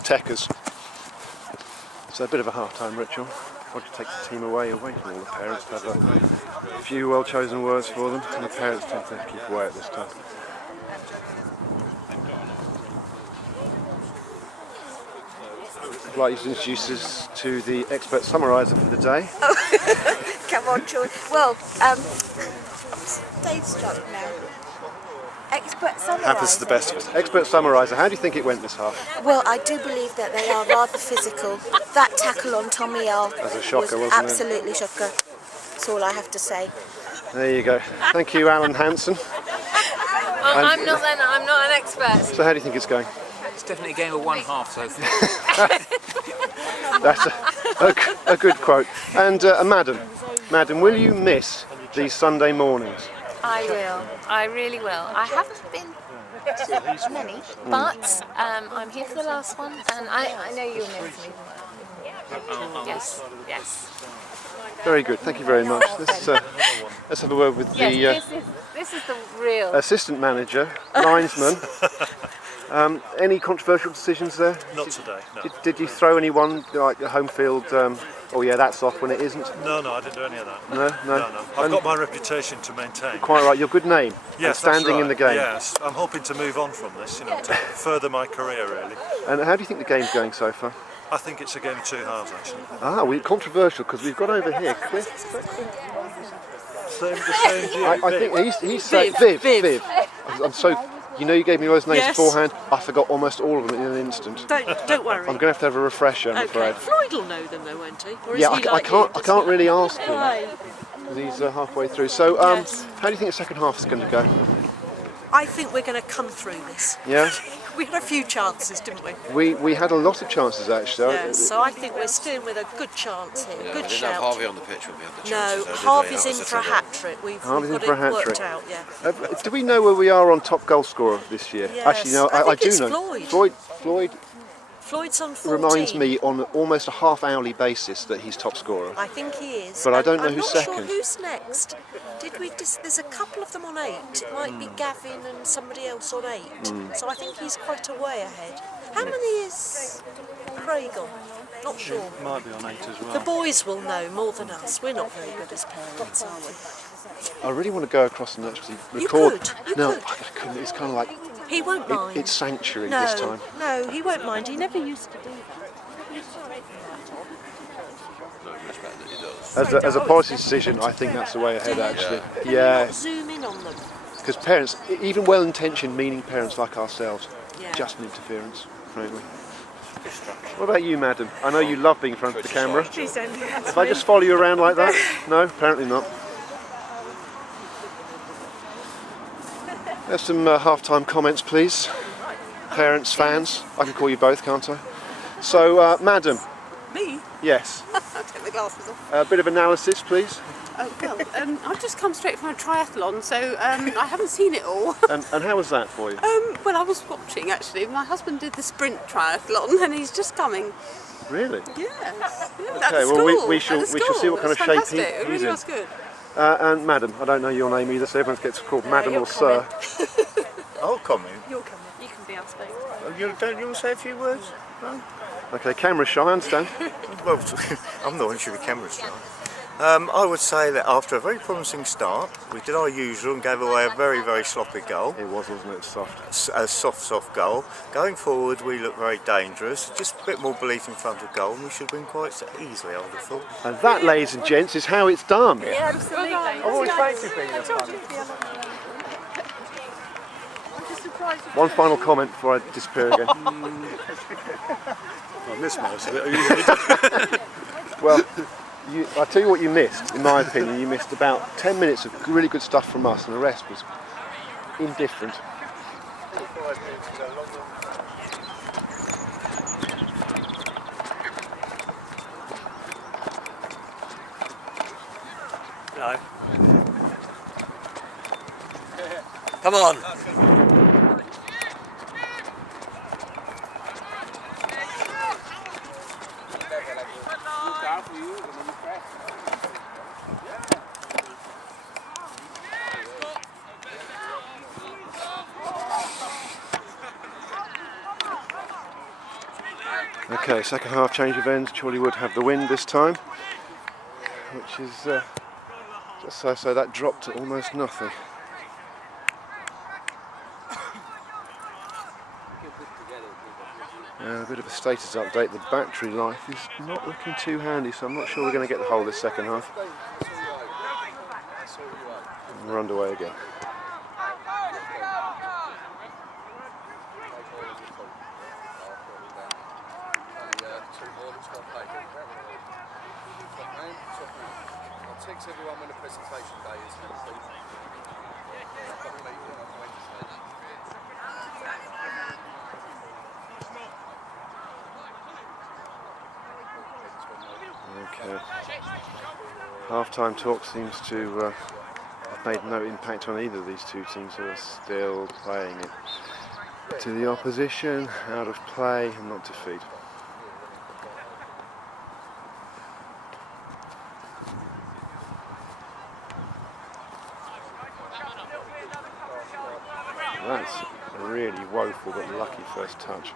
Techers. So a bit of a half-time ritual. I'll just take the team away from all the parents to have a few well-chosen words for them, and the parents tend to keep away at this time. I'd like you to introduce us to the expert summariser for the day. Come on, George. Well, Dave's job now. Expert summariser. Happens to the best of us. Expert summariser, how do you think it went this half? Well, I do believe that they are rather physical. That tackle on Tommy L As a shocker, was wasn't it? absolutely shocker. That's all I have to say. There you go. Thank you, Alan Hansen. I'm not an expert. So how do you think it's going? It's definitely a game of one half so far. That's a good quote. And Madam, will you miss these Sunday mornings? I will. I really will. I haven't been to many, but I'm here for the last one, and I know you'll miss me. Yes, yes. Very good. Thank you very much. Let's have a word with the This is the real. assistant manager, linesman. Any controversial decisions there? Not today, no. Did you throw anyone like the home field? Oh yeah, that's off when it isn't. No, I didn't do any of that. No. I've got my reputation to maintain. Quite right. Your good name. Yes, and standing that's right. in the game. Yes, I'm hoping to move on from this, to further my career really. And how do you think the game's going so far? I think it's a game of two halves actually. We're controversial because we've got over here Cliff. The same I think he's saying Viv. I'm so. You know, you gave me those names beforehand. I forgot almost all of them in an instant. Don't worry. I'm going to have a refresher, I'm afraid. Floyd will know them though, won't he? Or is Yeah, he I can't really ask him Right. because he's halfway through. So, Yes. how do you think the second half is going to go? I think we're going to come through this. Yeah, We had a few chances, didn't we? we had a lot of chances actually. Yes, so I think we're steering with a good chance here. Yeah, good we didn't shout. have Harvey on the pitch when we had the No, chances. though, did we? Harvey's That in was for a the trouble. hat trick. We've Harvey's got in for a it hat worked trick. out, yeah. Do we know where we are on top goal scorer this year? Yes, Actually, no, I think do it's know. Floyd. Floyd's on 14. Reminds me on almost a half-hourly basis that he's top scorer. I think he is. But I don't know I'm who's not second. sure who's next. There's a couple of them on 8. It might be Gavin and somebody else on 8. So I think he's quite a way ahead. How many is Craig on? Not sure. Might be on 8 as well. The boys will know more than us. We're not very good as parents, are we? I really want to go across and actually You record. could, you no, could. I couldn't. It's kind of like He won't mind. it's sanctuary this time. No, he won't mind. He never used to do that. As a policy decision, I think that's the way ahead actually. Yeah, Zoom in on them. because parents, even well-intentioned, meaning parents like ourselves, Yeah. just an interference, frankly. What about you, madam? I know you love being in front of the camera. Please don't do that. If I just follow you around like that? No, apparently not. There's some half-time comments, please. Parents, fans. I can call you both, can't I? So, madam. Me? Yes. Take my glasses off. A bit of analysis, please. Oh, well, I've just come straight from a triathlon, so I haven't seen it all. And how was that for you? Well, I was watching, actually. My husband did the sprint triathlon, and he's just coming. Really? Yes. Yeah, Okay, well, we shall see what kind of shape It he's really in. was good. And madam, I don't know your name either, so everyone gets called madam or sir. I'll comment. You're coming. You can be our spokesman. Don't you want to say a few words? No? Okay, camera shy, I understand. Well, I'm not sure the camera's shy. I would say that after a very promising start, we did our usual and gave away a very, very sloppy goal. It was, wasn't it? Soft. A soft goal. Going forward, we look very dangerous. Just a bit more belief in front of goal, and we should win quite so easily, I would have thought. And that, ladies and gents, is how it's done. Yeah, absolutely. I've always fancied being a fun. One final comment before I disappear again. I miss most of it. Well, I'll tell you what you missed, in my opinion. You missed about 10 minutes of really good stuff from us, and the rest was indifferent. No. Come on! Okay, second half change of ends. Chorley Wood have the win this time, which is just so that dropped to almost nothing. A bit of a status update. The battery life is not looking too handy, so I'm not sure we're going to get the whole this second half. And we're underway again. Thanks everyone when the presentation day is. Okay. Half-time talk seems to have made no impact on either of these two teams, who are still playing it to the opposition, out of play and not to feed. That's a really woeful but lucky first touch.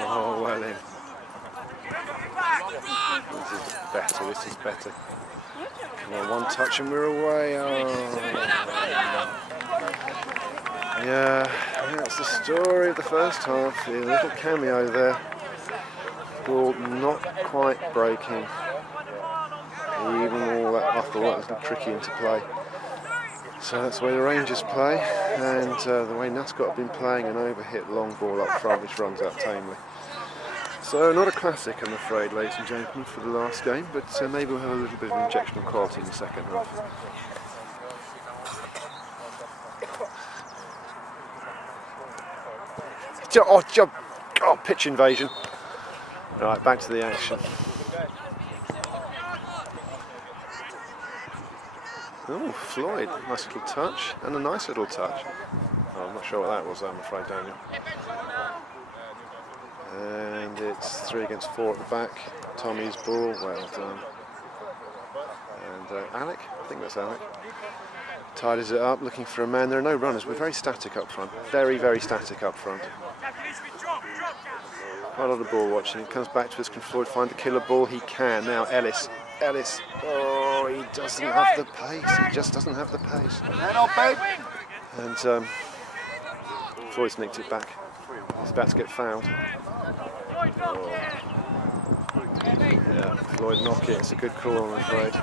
Oh, well in. This is better. Come on, one touch and we're away. Oh. Yeah, that's the story of the first half. A little cameo there. Ball not quite breaking. Even all that buckle, that was tricky into play. So that's the way the Rangers play, and the way Nascot have been playing, an overhit long ball up front which runs out tamely. So not a classic, I'm afraid, ladies and gentlemen, for the last game, but maybe we'll have a little bit of injection of quality in the second half. Oh, pitch invasion. Right, back to the action. Oh, Floyd, nice little touch, and a nice little touch. Oh, I'm not sure what that was, I'm afraid, Daniel. And it's 3 against 4 at the back. Tommy's ball, well done. And Alec, I think that's Alec, tidies it up, looking for a man. There are no runners, we're very static up front. Very, very static up front. Quite a lot of ball watching. It comes back to us. Can Floyd find the killer ball? He can. Now Ellis. Oh, he doesn't have the pace. He just doesn't have the pace. And Floyd's nicked it back. He's about to get fouled. Oh. Yeah, Floyd knock it. It's a good call, I'm afraid.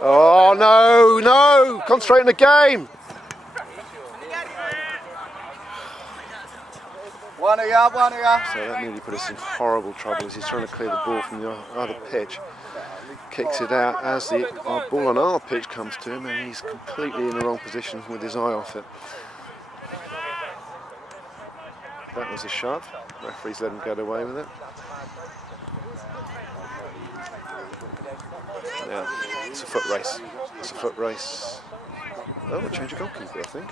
Oh, no! Concentrate on the game! So that nearly put us in horrible trouble as he's trying to clear the ball from the other pitch. Kicks it out as the ball on our pitch comes to him, and he's completely in the wrong position with his eye off it. That was a shove. Referees let him get away with it. Yeah, it's a foot race. It's a foot race. Oh, we'll change a goalkeeper, I think.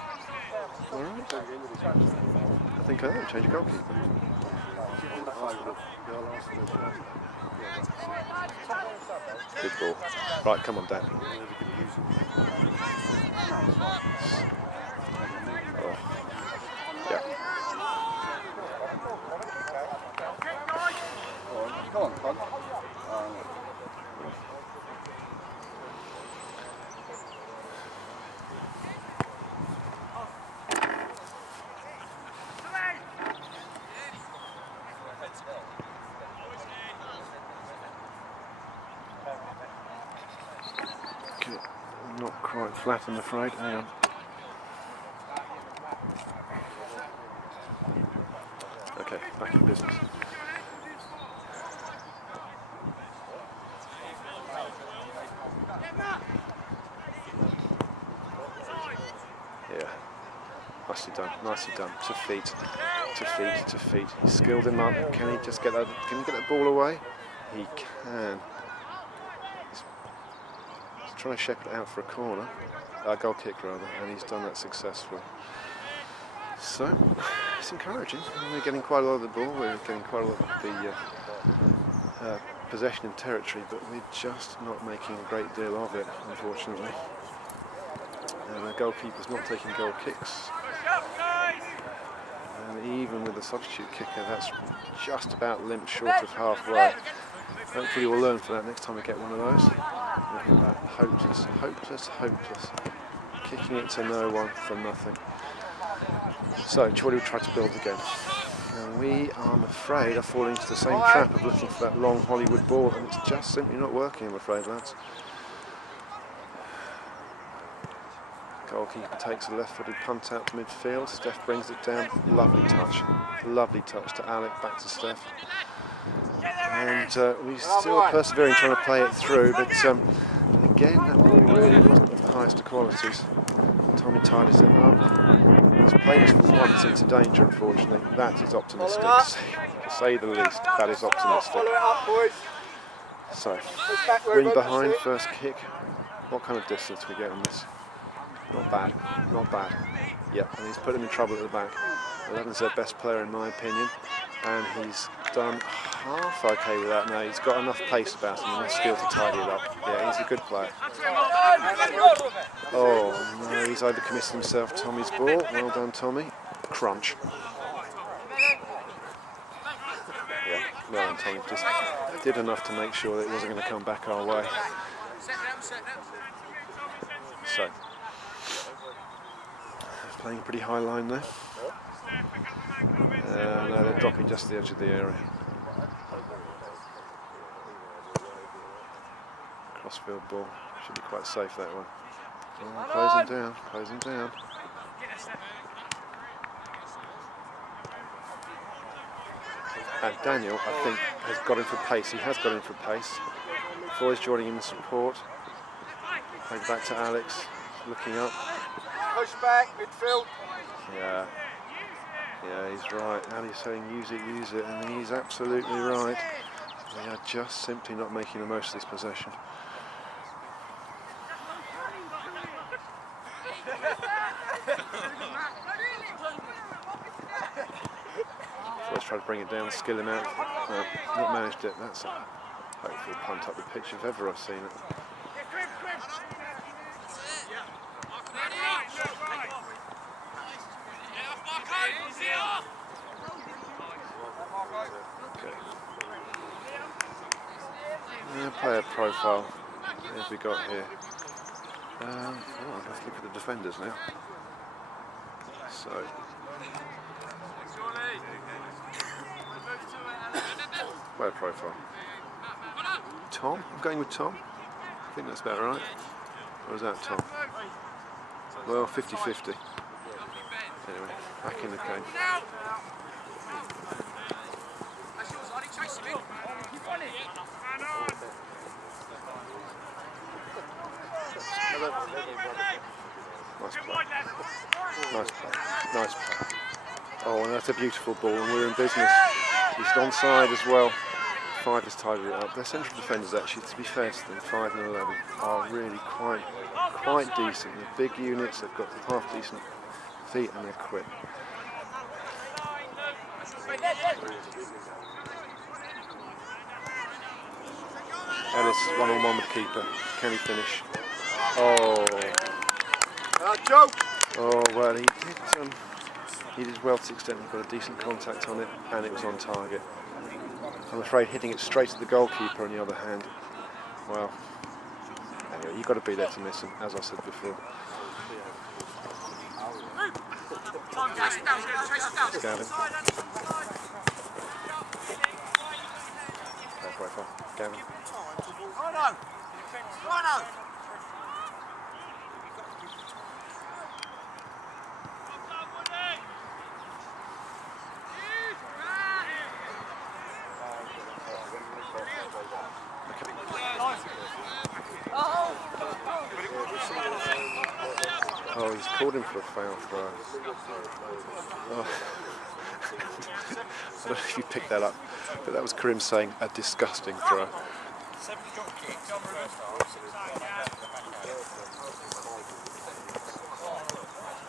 All right. I think I am. Change a goalkeeper. Good ball. Right, come on, Dan. Oh. Yeah. Come on, Con. Not quite flat, I'm afraid. Hang on. Okay, back in business. Yeah, nicely done, nicely done. To feet, to feet, to feet. He's skilled him up. Can he just get that? Can he get that ball away? He can. He's trying to shepherd it out for a corner, a goal kick rather, and he's done that successfully. So it's encouraging. We're getting quite a lot of the ball. We're getting quite a lot of possession in territory, but we're just not making a great deal of it, unfortunately. And the goalkeeper's not taking goal kicks. And even with the substitute kicker, that's just about limp short of halfway. Hopefully we'll learn for that next time we get one of those. Look at that, hopeless, hopeless, hopeless. Kicking it to no one for nothing. So Chorley will try to build again. And we, I'm afraid, are falling into the same trap of looking for that long Hollywood ball, and it's just simply not working, I'm afraid, lads. Goalkeeper takes a left-footed punt out to midfield. Steph brings it down. Lovely touch to Alec, back to Steph. And we still are persevering, trying to play it through, but again, that ball really wasn't of the highest of qualities. Tommy tidies it up. He's played us for once into danger, unfortunately. That is optimistic, to say the least. That is optimistic. So, ring behind, first kick. What kind of distance we get on this? Not bad, not bad. Yep, and he's put him in trouble at the back. 11's their best player in my opinion, and he's done half okay with that now. He's got enough pace about him, enough skill to tidy it up. Yeah, he's a good player. Oh no, he's overcommitted himself. Tommy's ball. Well done, Tommy. Crunch. Yeah, well done, Tommy. Just did enough to make sure that it wasn't going to come back our way. So, playing a pretty high line there. No, they're dropping just the edge of the area. Crossfield ball. Should be quite safe, that one. Oh, closing down, closing down. And Daniel, I think, has got in for pace. He has got in for pace. Foy's joining in the support. Playing back to Alex, looking up. Push back, midfield. Yeah. Yeah, he's right. Ali's saying use it, and he's absolutely right. They are just simply not making the most of this possession. Let's try to bring it down, skill him out. Not managed it. That's a hopeful punt up the pitch if ever I've seen it. Player profile. What have we got here? Let's look at the defenders now. So, player profile. Tom? I'm going with Tom. I think that's about right. Or is that Tom? Well, 50-50. Anyway, back in the game. Nice play. Nice play. Nice play. Oh, and that's a beautiful ball, and we're in business. He's onside as well. 5 has tidied it up. Their central defenders, actually, to be fair to them, 5 and 11, are really quite decent. They're big units, they've got half decent feet, and they're quick. Ellis, 1-on-1 with keeper. Can he finish? Oh. Oh, well, he did well to the extent he got a decent contact on it, and it was on target. I'm afraid hitting it straight to the goalkeeper, on the other hand, well, anyway, you've got to be there to miss him, as I said before. Gavin. Gavin. Oh, he's called him for a foul throw. Oh. I don't know if you picked that up, but that was Karim saying a disgusting throw.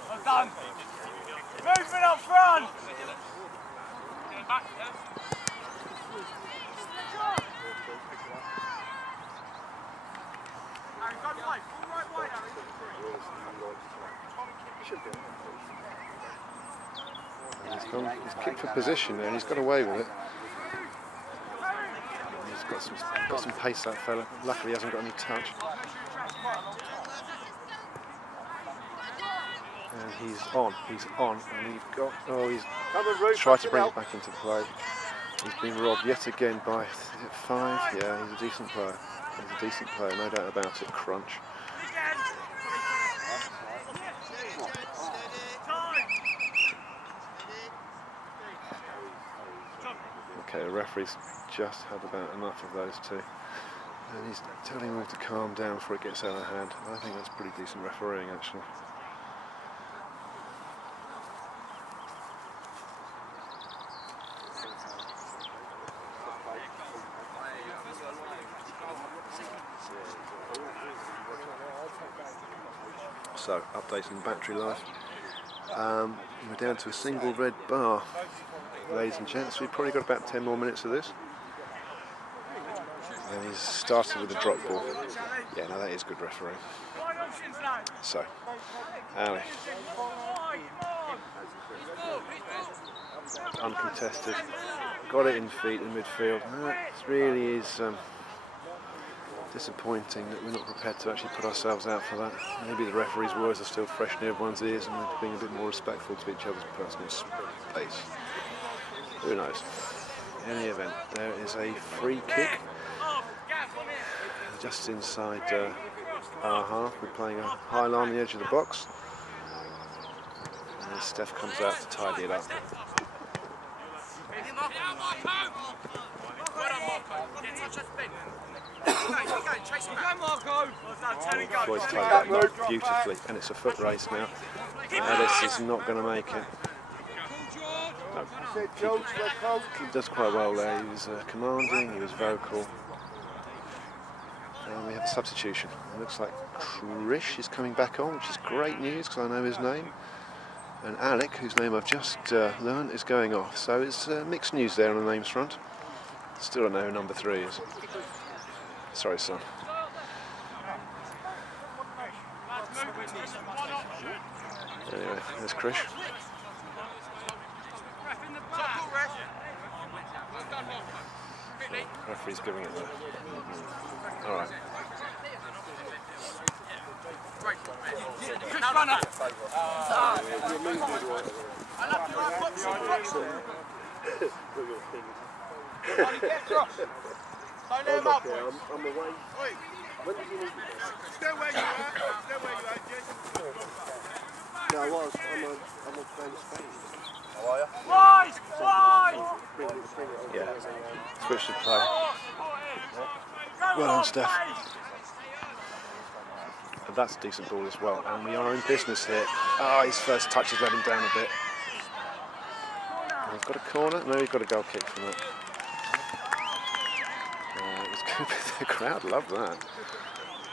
Well done. Movement up front. He's kicked for position there and he's got away with it. He's got some pace, that fella. Luckily he hasn't got any touch. And he's on, and we've got, he's tried to bring it back into play. He's been robbed yet again by, is it 5? Yeah, he's a decent player. He's a decent player, no doubt about it. Crunch. Okay, the referee's just had about enough of those two. And he's telling them all to calm down before it gets out of hand. I think that's pretty decent refereeing, actually. So, updates on battery life. We're down to a single red bar, ladies and gents. We've probably got about 10 more minutes of this. And he's started with a drop ball. Yeah, no, that is good refereeing. So, Ali. Uncontested. Got it in feet in midfield. It really is disappointing that we're not prepared to actually put ourselves out for that. Maybe the referee's words are still fresh in everyone's ears and they're being a bit more respectful to each other's personal space. Who knows? In any event, there is a free kick just inside our half. We're playing a high line on the edge of the box. And Steph comes out to tidy it up. Floyd's tied that up beautifully, and it's a foot race now. Ellis is not going to make it. No. He does quite well there. He was commanding, he was vocal. And we have a substitution. It looks like Krish is coming back on, which is great news because I know his name. And Alec, whose name I've just learned, is going off. So it's mixed news there on the names front. Still don't know who number 3 is. Sorry, son. Anyway, there's Krish. Referee's giving it there. All right. Don't let him up, boys. I'm away. When did you need me? Stay where you are. Stay where you are, Jess. No, I was. I'm on Spain. How are you? Wide! Wide! Yeah. Switch to play. Well done, Steph. And that's a decent ball as well. And we are in business here. Oh, his first touch has let him down a bit. We've got a corner. No, we've got a goal kick from it. It was good. The crowd loved that.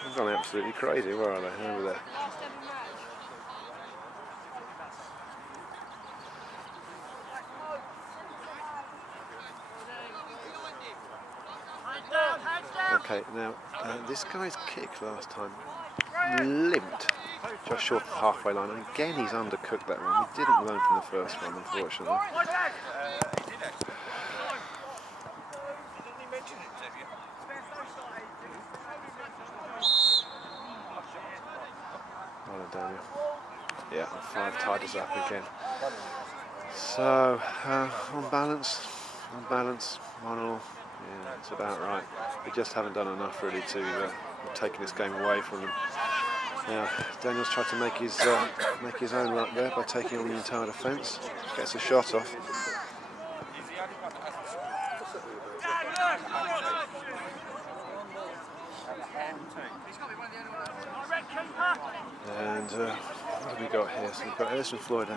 They've gone absolutely crazy. Where are they? Over there. Okay, now this guy's kick last time limped just short of the halfway line, and again he's undercooked that one. We didn't learn from the first one, unfortunately. Well done, Daniel. Yeah, 5 tied us up again. So, on balance, 1-1. Yeah, it's about right. We just haven't done enough really to take this game away from them. Now, Daniel's tried to make his own luck there by taking on the entire defence. Gets a shot off. And what have we got here? So we've got Ellis and Floyd.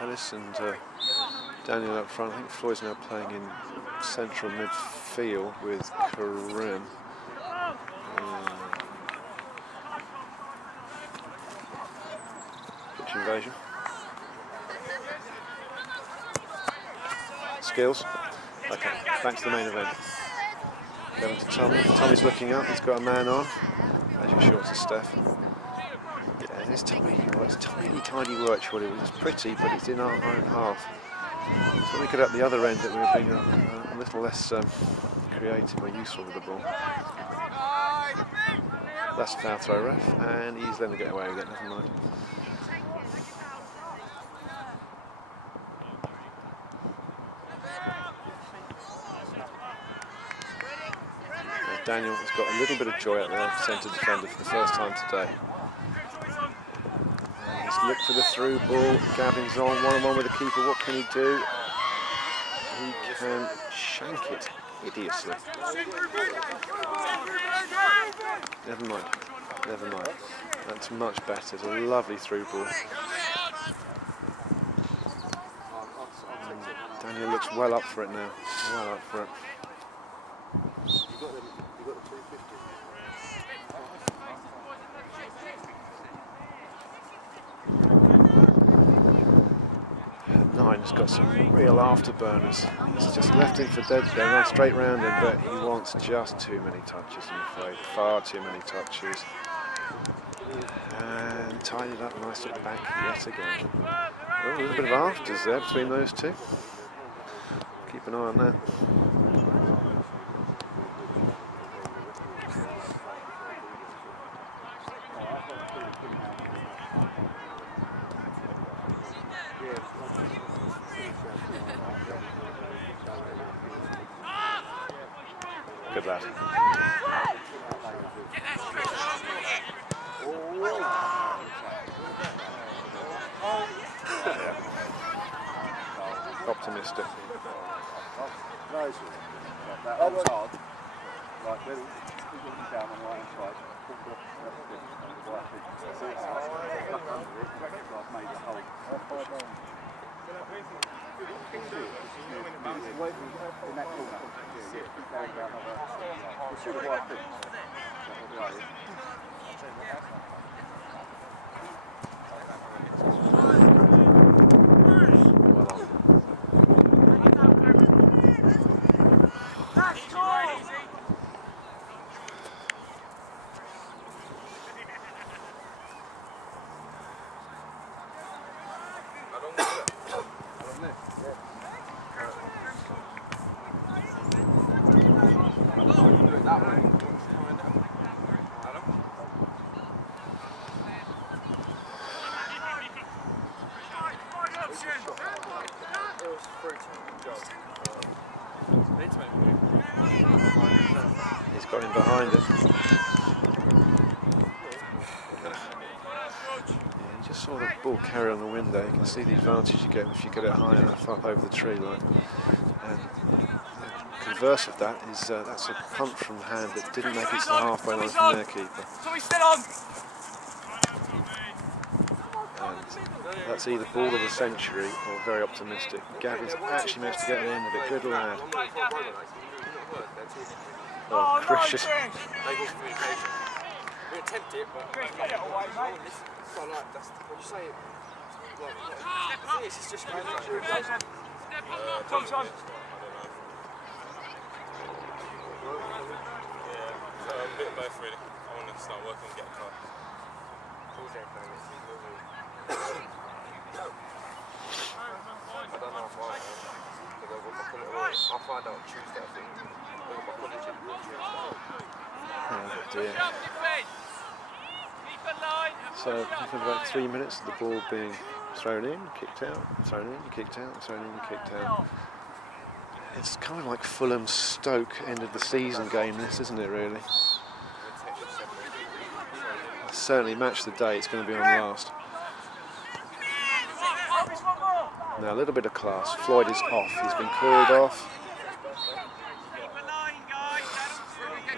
Ellis and Daniel up front. I think Floyd's now playing in central midfield with Karim. Pitch invasion. Skills. Okay, back to the main event. Going to Tommy. Tommy's looking up. He's got a man on. As you short to Steph. Yeah, and it's tiny work, surely. It's pretty, but it's in our own half. So we could at the other end that we were being a little less creative or useful with the ball. That's a foul throw, ref, and he's letting it get away with it, never mind. Daniel has got a little bit of joy out there, centre defender for the first time today. He's looked for the through ball. Gavin's on one-on-one with the keeper. What can he do? He can shank it hideously. Never mind. Never mind. That's much better. It's a lovely through ball. Daniel looks well up for it now. Well up for it. Has got some real afterburners. He's just left him for dead there, ran straight round him, but he wants just too many touches, I'm afraid. Far too many touches. And tied it up nice at the back yet again. Oh, a little bit of afters there between those two. Keep an eye on that. Good lad. Optimistic. That was hard. Right, then down on the right hand side. I've made a hole. In that corner. He's got him behind it. Yeah, you just saw the ball carry on the wind there. You can see the advantage you get if you get it high enough up over the tree line. And the converse of that is that's a punt from hand that didn't make it to the halfway line from their keeper. And that's either ball of the century or very optimistic. Gavin's actually managed to get an end of it. Good lad. Oh, gracious. We attempt it, but it's like, that's what you say. It's just going on. Come on. Yeah, so a bit of both really. I want to start working and get a car. I don't know if I'll find out Tuesday, I think. Oh dear. So within about 3 minutes of the ball being thrown in, kicked out, thrown in, kicked out, thrown in, kicked out. It's kind of like Fulham Stoke end of the season game, this, isn't it, really? Certainly match the day, it's going to be on last. Now a little bit of class. Floyd is off. He's been called off.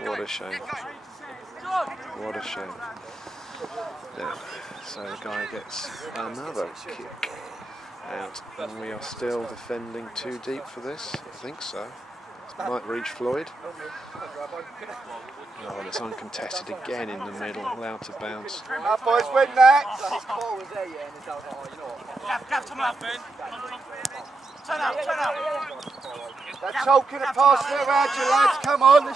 What a shame. What a shame. Yeah. So the guy gets another kick out, and we are still defending too deep for this. I think so. Might reach Floyd. Oh, and it's uncontested again in the middle, allowed to bounce. Our boys win that. Turn out. They're choking it, passing it around you, lads. Come on.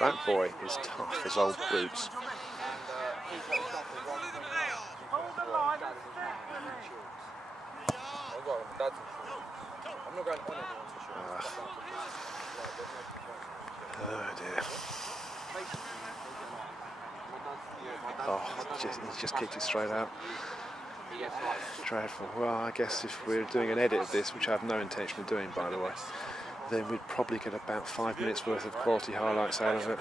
That boy is tough as old boots. Oh dear. Oh, he's just kicked it straight out. Dreadful. Well, I guess if we're doing an edit of this, which I have no intention of doing, by the way, then we'd probably get about 5 minutes worth of quality highlights out of it.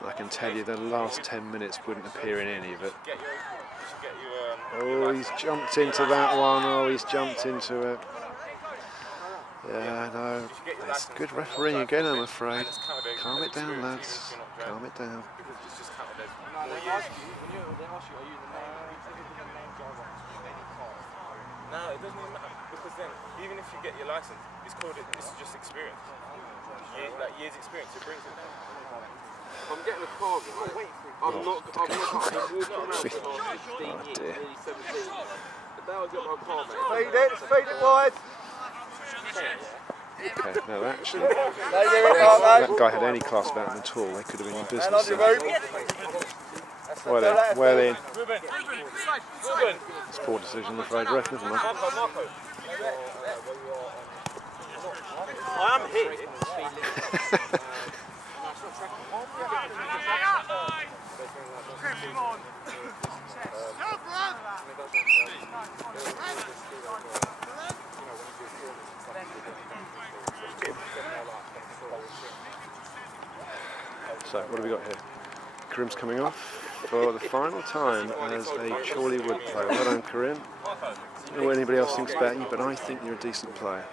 And I can tell you the last 10 minutes wouldn't appear in any of it. Oh, he's jumped into that one. Oh, he's jumped into it. Yeah, no, it's good refereeing again, I'm afraid. Calm it down, lads. Calm it down. No, it doesn't even matter, because then, even if you get your license, it's just experience. Like years experience, it brings it down. I'm getting a car, I'm not walking around for the last 15 years, nearly 17. The day I got my car, mate. Feed it wide. Okay, no, actually, that guy had any class about them at all, they could have been in business. Well in. It's a poor decision, I'm afraid, ref, never mind. I am here. So, what have we got here? Karim's coming off for the final time as a Chorleywood player. Well done, Karim. I don't know what anybody else thinks about you, but I think you're a decent player.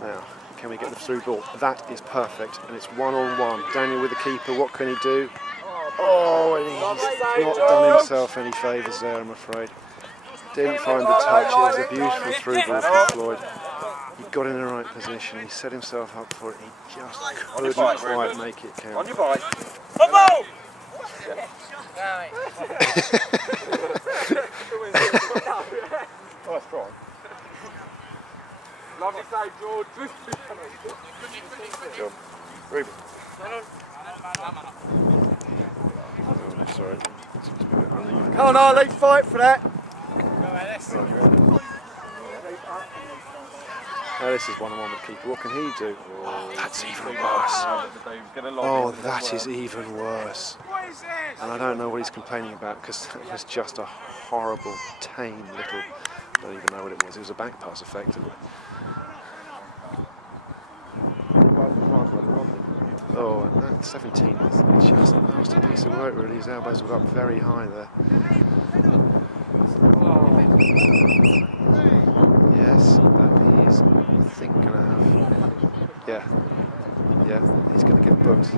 Now, can we get the through ball? That is perfect, and it's 1-on-1. Daniel with the keeper, what can he do? Oh, and he's not done himself any favours there, I'm afraid. Didn't find the touch, it was a beautiful through ball from Floyd. He got in the right position, he set himself up for it, he just couldn't quite make it count. On your bike. Come on! Nice try. Lovely save, George. Good job. Ruben. Oh, sorry. Come on, Arlie, fight for that. Now this is 1-on-1 with keeper. What can he do? Oh, that's even worse. Oh, that is even worse. And I don't know what he's complaining about, because that was just a horrible, tame little, I don't even know what it was. It was a back pass, effectively. Oh, and that 17 is just a nasty piece of work, really. His elbows were up very high there. Yes, that is, I think, going to have... Yeah, he's going to get booked.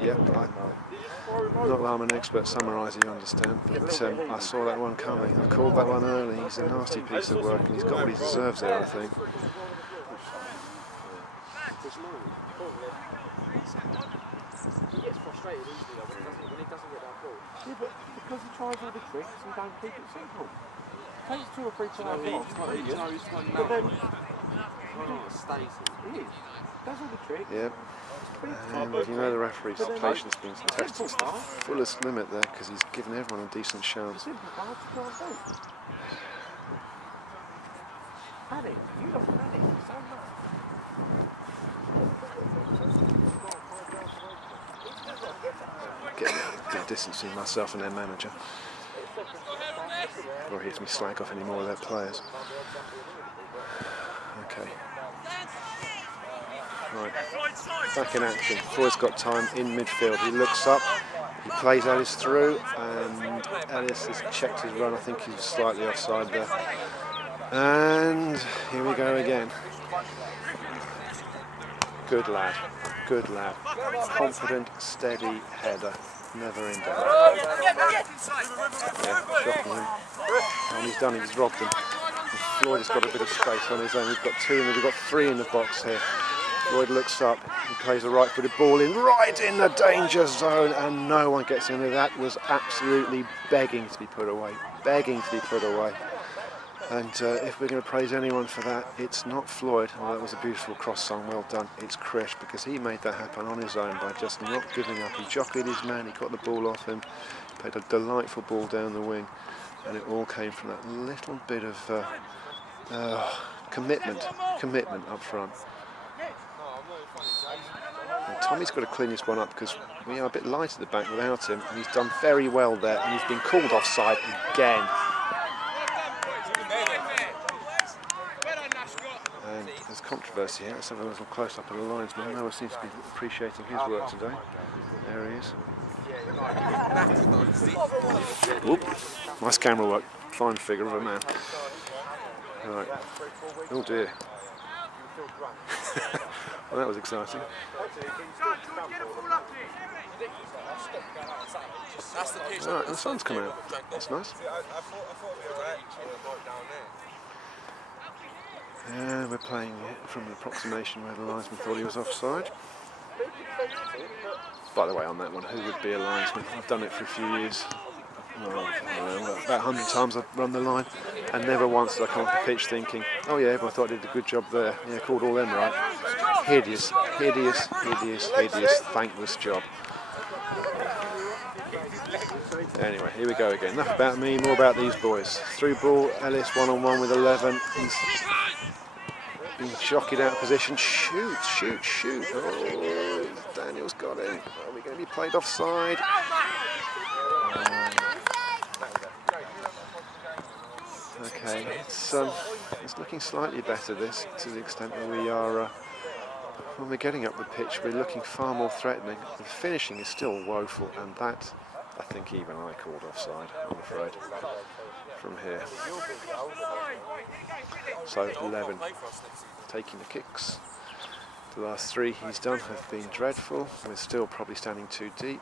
Yep, not that I'm an expert summariser, you understand, but I saw that one coming. I called that one early. He's a nasty piece of work, and he's got what he deserves there, I think. He gets frustrated easily though when he doesn't get that ball. Yeah, but because he tries all the tricks and don't keep it simple. Takes 2 or 3 times off, but then he is. Does all the tricks. Yep. And you know the referee's patience being tested to the fullest limit there, because he's given everyone a decent chance. Paddy, you look Paddy, so much. Getting distancing myself and their manager. Or hears me slag off any more of their players. Okay. Right. Back in action. Floyd's got time in midfield. He looks up. He plays Ellis through, and Ellis has checked his run. I think he's slightly offside there. And here we go again. Good lad. Good lad. Confident, steady header. Never in doubt. Yeah, shocking him. And he's done it, he's robbed him. And Floyd has got a bit of space on his own. We've got 2 and we've got 3 in the box here. Floyd looks up, he plays a right-footed ball in, right in the danger zone, and no one gets in there. That was absolutely begging to be put away, begging to be put away. And if we're going to praise anyone for that, it's not Floyd. Oh, that was a beautiful cross song, well done. It's Krish, because he made that happen on his own by just not giving up. He jockeyed his man, he got the ball off him, played a delightful ball down the wing, and it all came from that little bit of commitment up front. And Tommy's got to clean this one up because we are a bit light at the back without him, and he's done very well there, and he's been called offside again. And there's controversy here. Let's have a little close up of the linesman. Noah seems to be appreciating his work today. There he is. Oop. Nice camera work. Fine figure of a man. Right. Oh dear. Well, that was exciting. Right, the sun's come out. That's nice. Yeah, we're playing it from an approximation where the linesman thought he was offside. By the way, on that one, who would be a linesman? I've done it for a few years. About 100 times I've run the line, and never once did I come off the pitch thinking, oh yeah, but I thought I did a good job there. Yeah, called all them right. Hideous, hideous, hideous, hideous, thankless job. Anyway, here we go again. Enough about me, more about these boys. Through ball, Ellis one-on-one with 11. He's been jockeyed out of position. Shoot, shoot, shoot. Oh, Daniel's got it. Are we going to be played offside? Okay, it's looking slightly better, this, to the extent that we are, when we're getting up the pitch, we're looking far more threatening. The finishing is still woeful, and that, I think even I called offside, I'm afraid, from here. So 11 taking the kicks. The last 3 he's done have been dreadful. We're still probably standing too deep.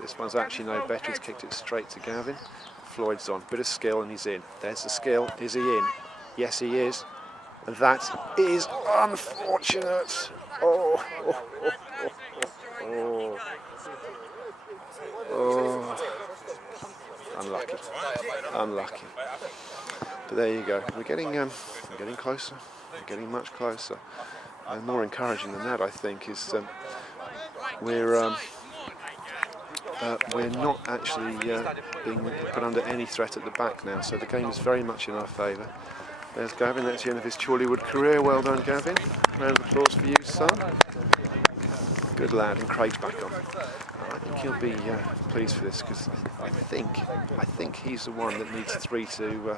This one's actually no better, he's kicked it straight to Gavin. Floyd's on, bit of skill and he's in. There's the skill, is he in? Yes he is. That is unfortunate. Oh, oh, oh, oh, oh. Oh. Unlucky, unlucky. But there you go. We're getting closer. We're getting much closer. And more encouraging than that, I think, is we're not actually being put under any threat at the back now. So the game is very much in our favour. There's Gavin. That's the end of his Chorleywood career. Well done, Gavin. Round of applause for you, son. Good lad. And Craig's back on. I think he'll be pleased for this because I think he's the one that needs 3 to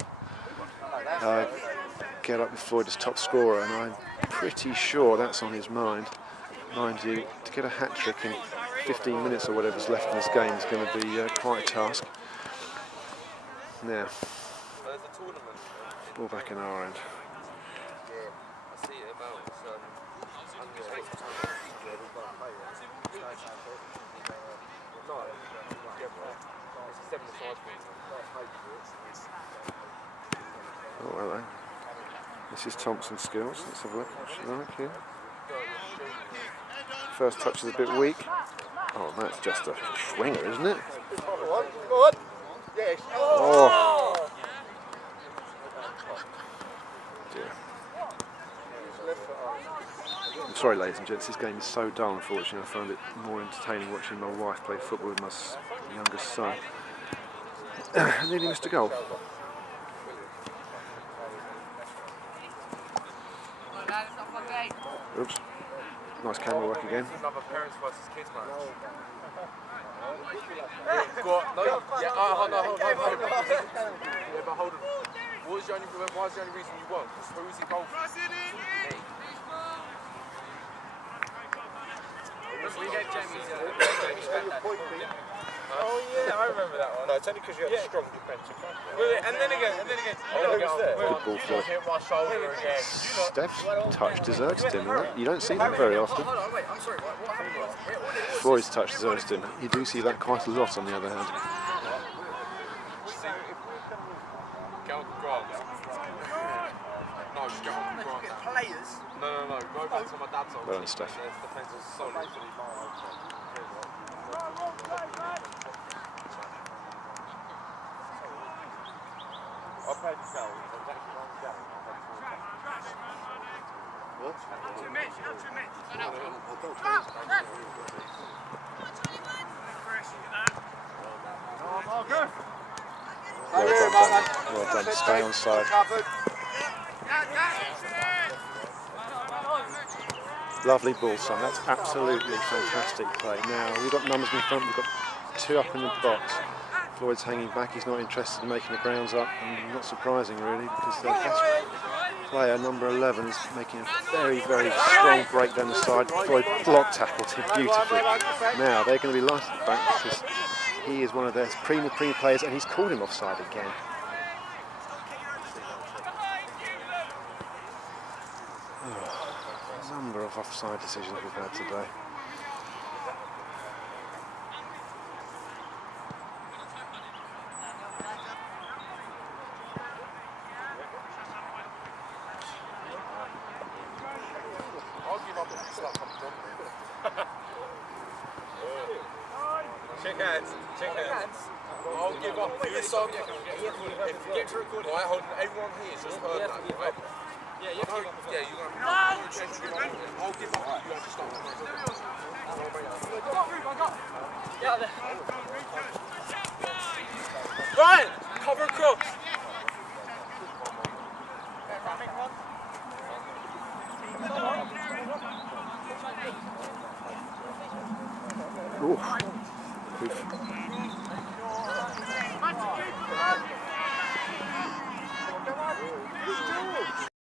get up with Floyd as top scorer, and I'm pretty sure that's on his mind. Mind you, to get a hat-trick in 15 minutes or whatever's left in this game is going to be quite a task. Now, ball back in our end. Oh, hello. This is Thompson's skills. Let's have a look. What's she like here? First touch is a bit weak. Oh, that's just a swinger, isn't it? Oh. Dear. I'm sorry, ladies and gents, this game is so dull, unfortunately. I find it more entertaining watching my wife play football with my youngest son. Nearly missed a goal. Oops. Nice camera work again. Another parents versus kids match. Hold on. Yeah, but hold on. Why is the only reason you won? Who was he both? We gave Jamie's oh yeah, I remember that one. No, it's only because you had a strong defensive front. And then again. Good ball for hit my shoulder again. Steph's touch deserts him, right? You don't see that very often. Hold on, wait, I'm sorry, what happened? Floyd's touch deserts him. You do see that quite a lot on the other hand. Get on the grass. No, just get on the grass. Players? No. Go back to my Well done, Steph. I played the goal. I was actually on the goal. What? Well done, stay on side. Lovely ball, son. That's absolutely fantastic play. Now, we've got numbers in front, we've got 2 up in the box. Floyd's hanging back, he's not interested in making the grounds up, and not surprising really, because their best player, number 11, is making a very, very strong break down the side. Floyd block tackled him beautifully. Now, they're going to be lighted back because he is one of their premium players, and he's called him offside again. A number of offside decisions we've had today. Shake hands. Shake hands. I'll give up. Do this song. If you get to record it, right, hold on. Everyone here just heard that, right? Yeah, you have to give up. Yeah, you're going to I'll give up. You have to stop. Yeah, there. Ryan, cover crook. Ooh.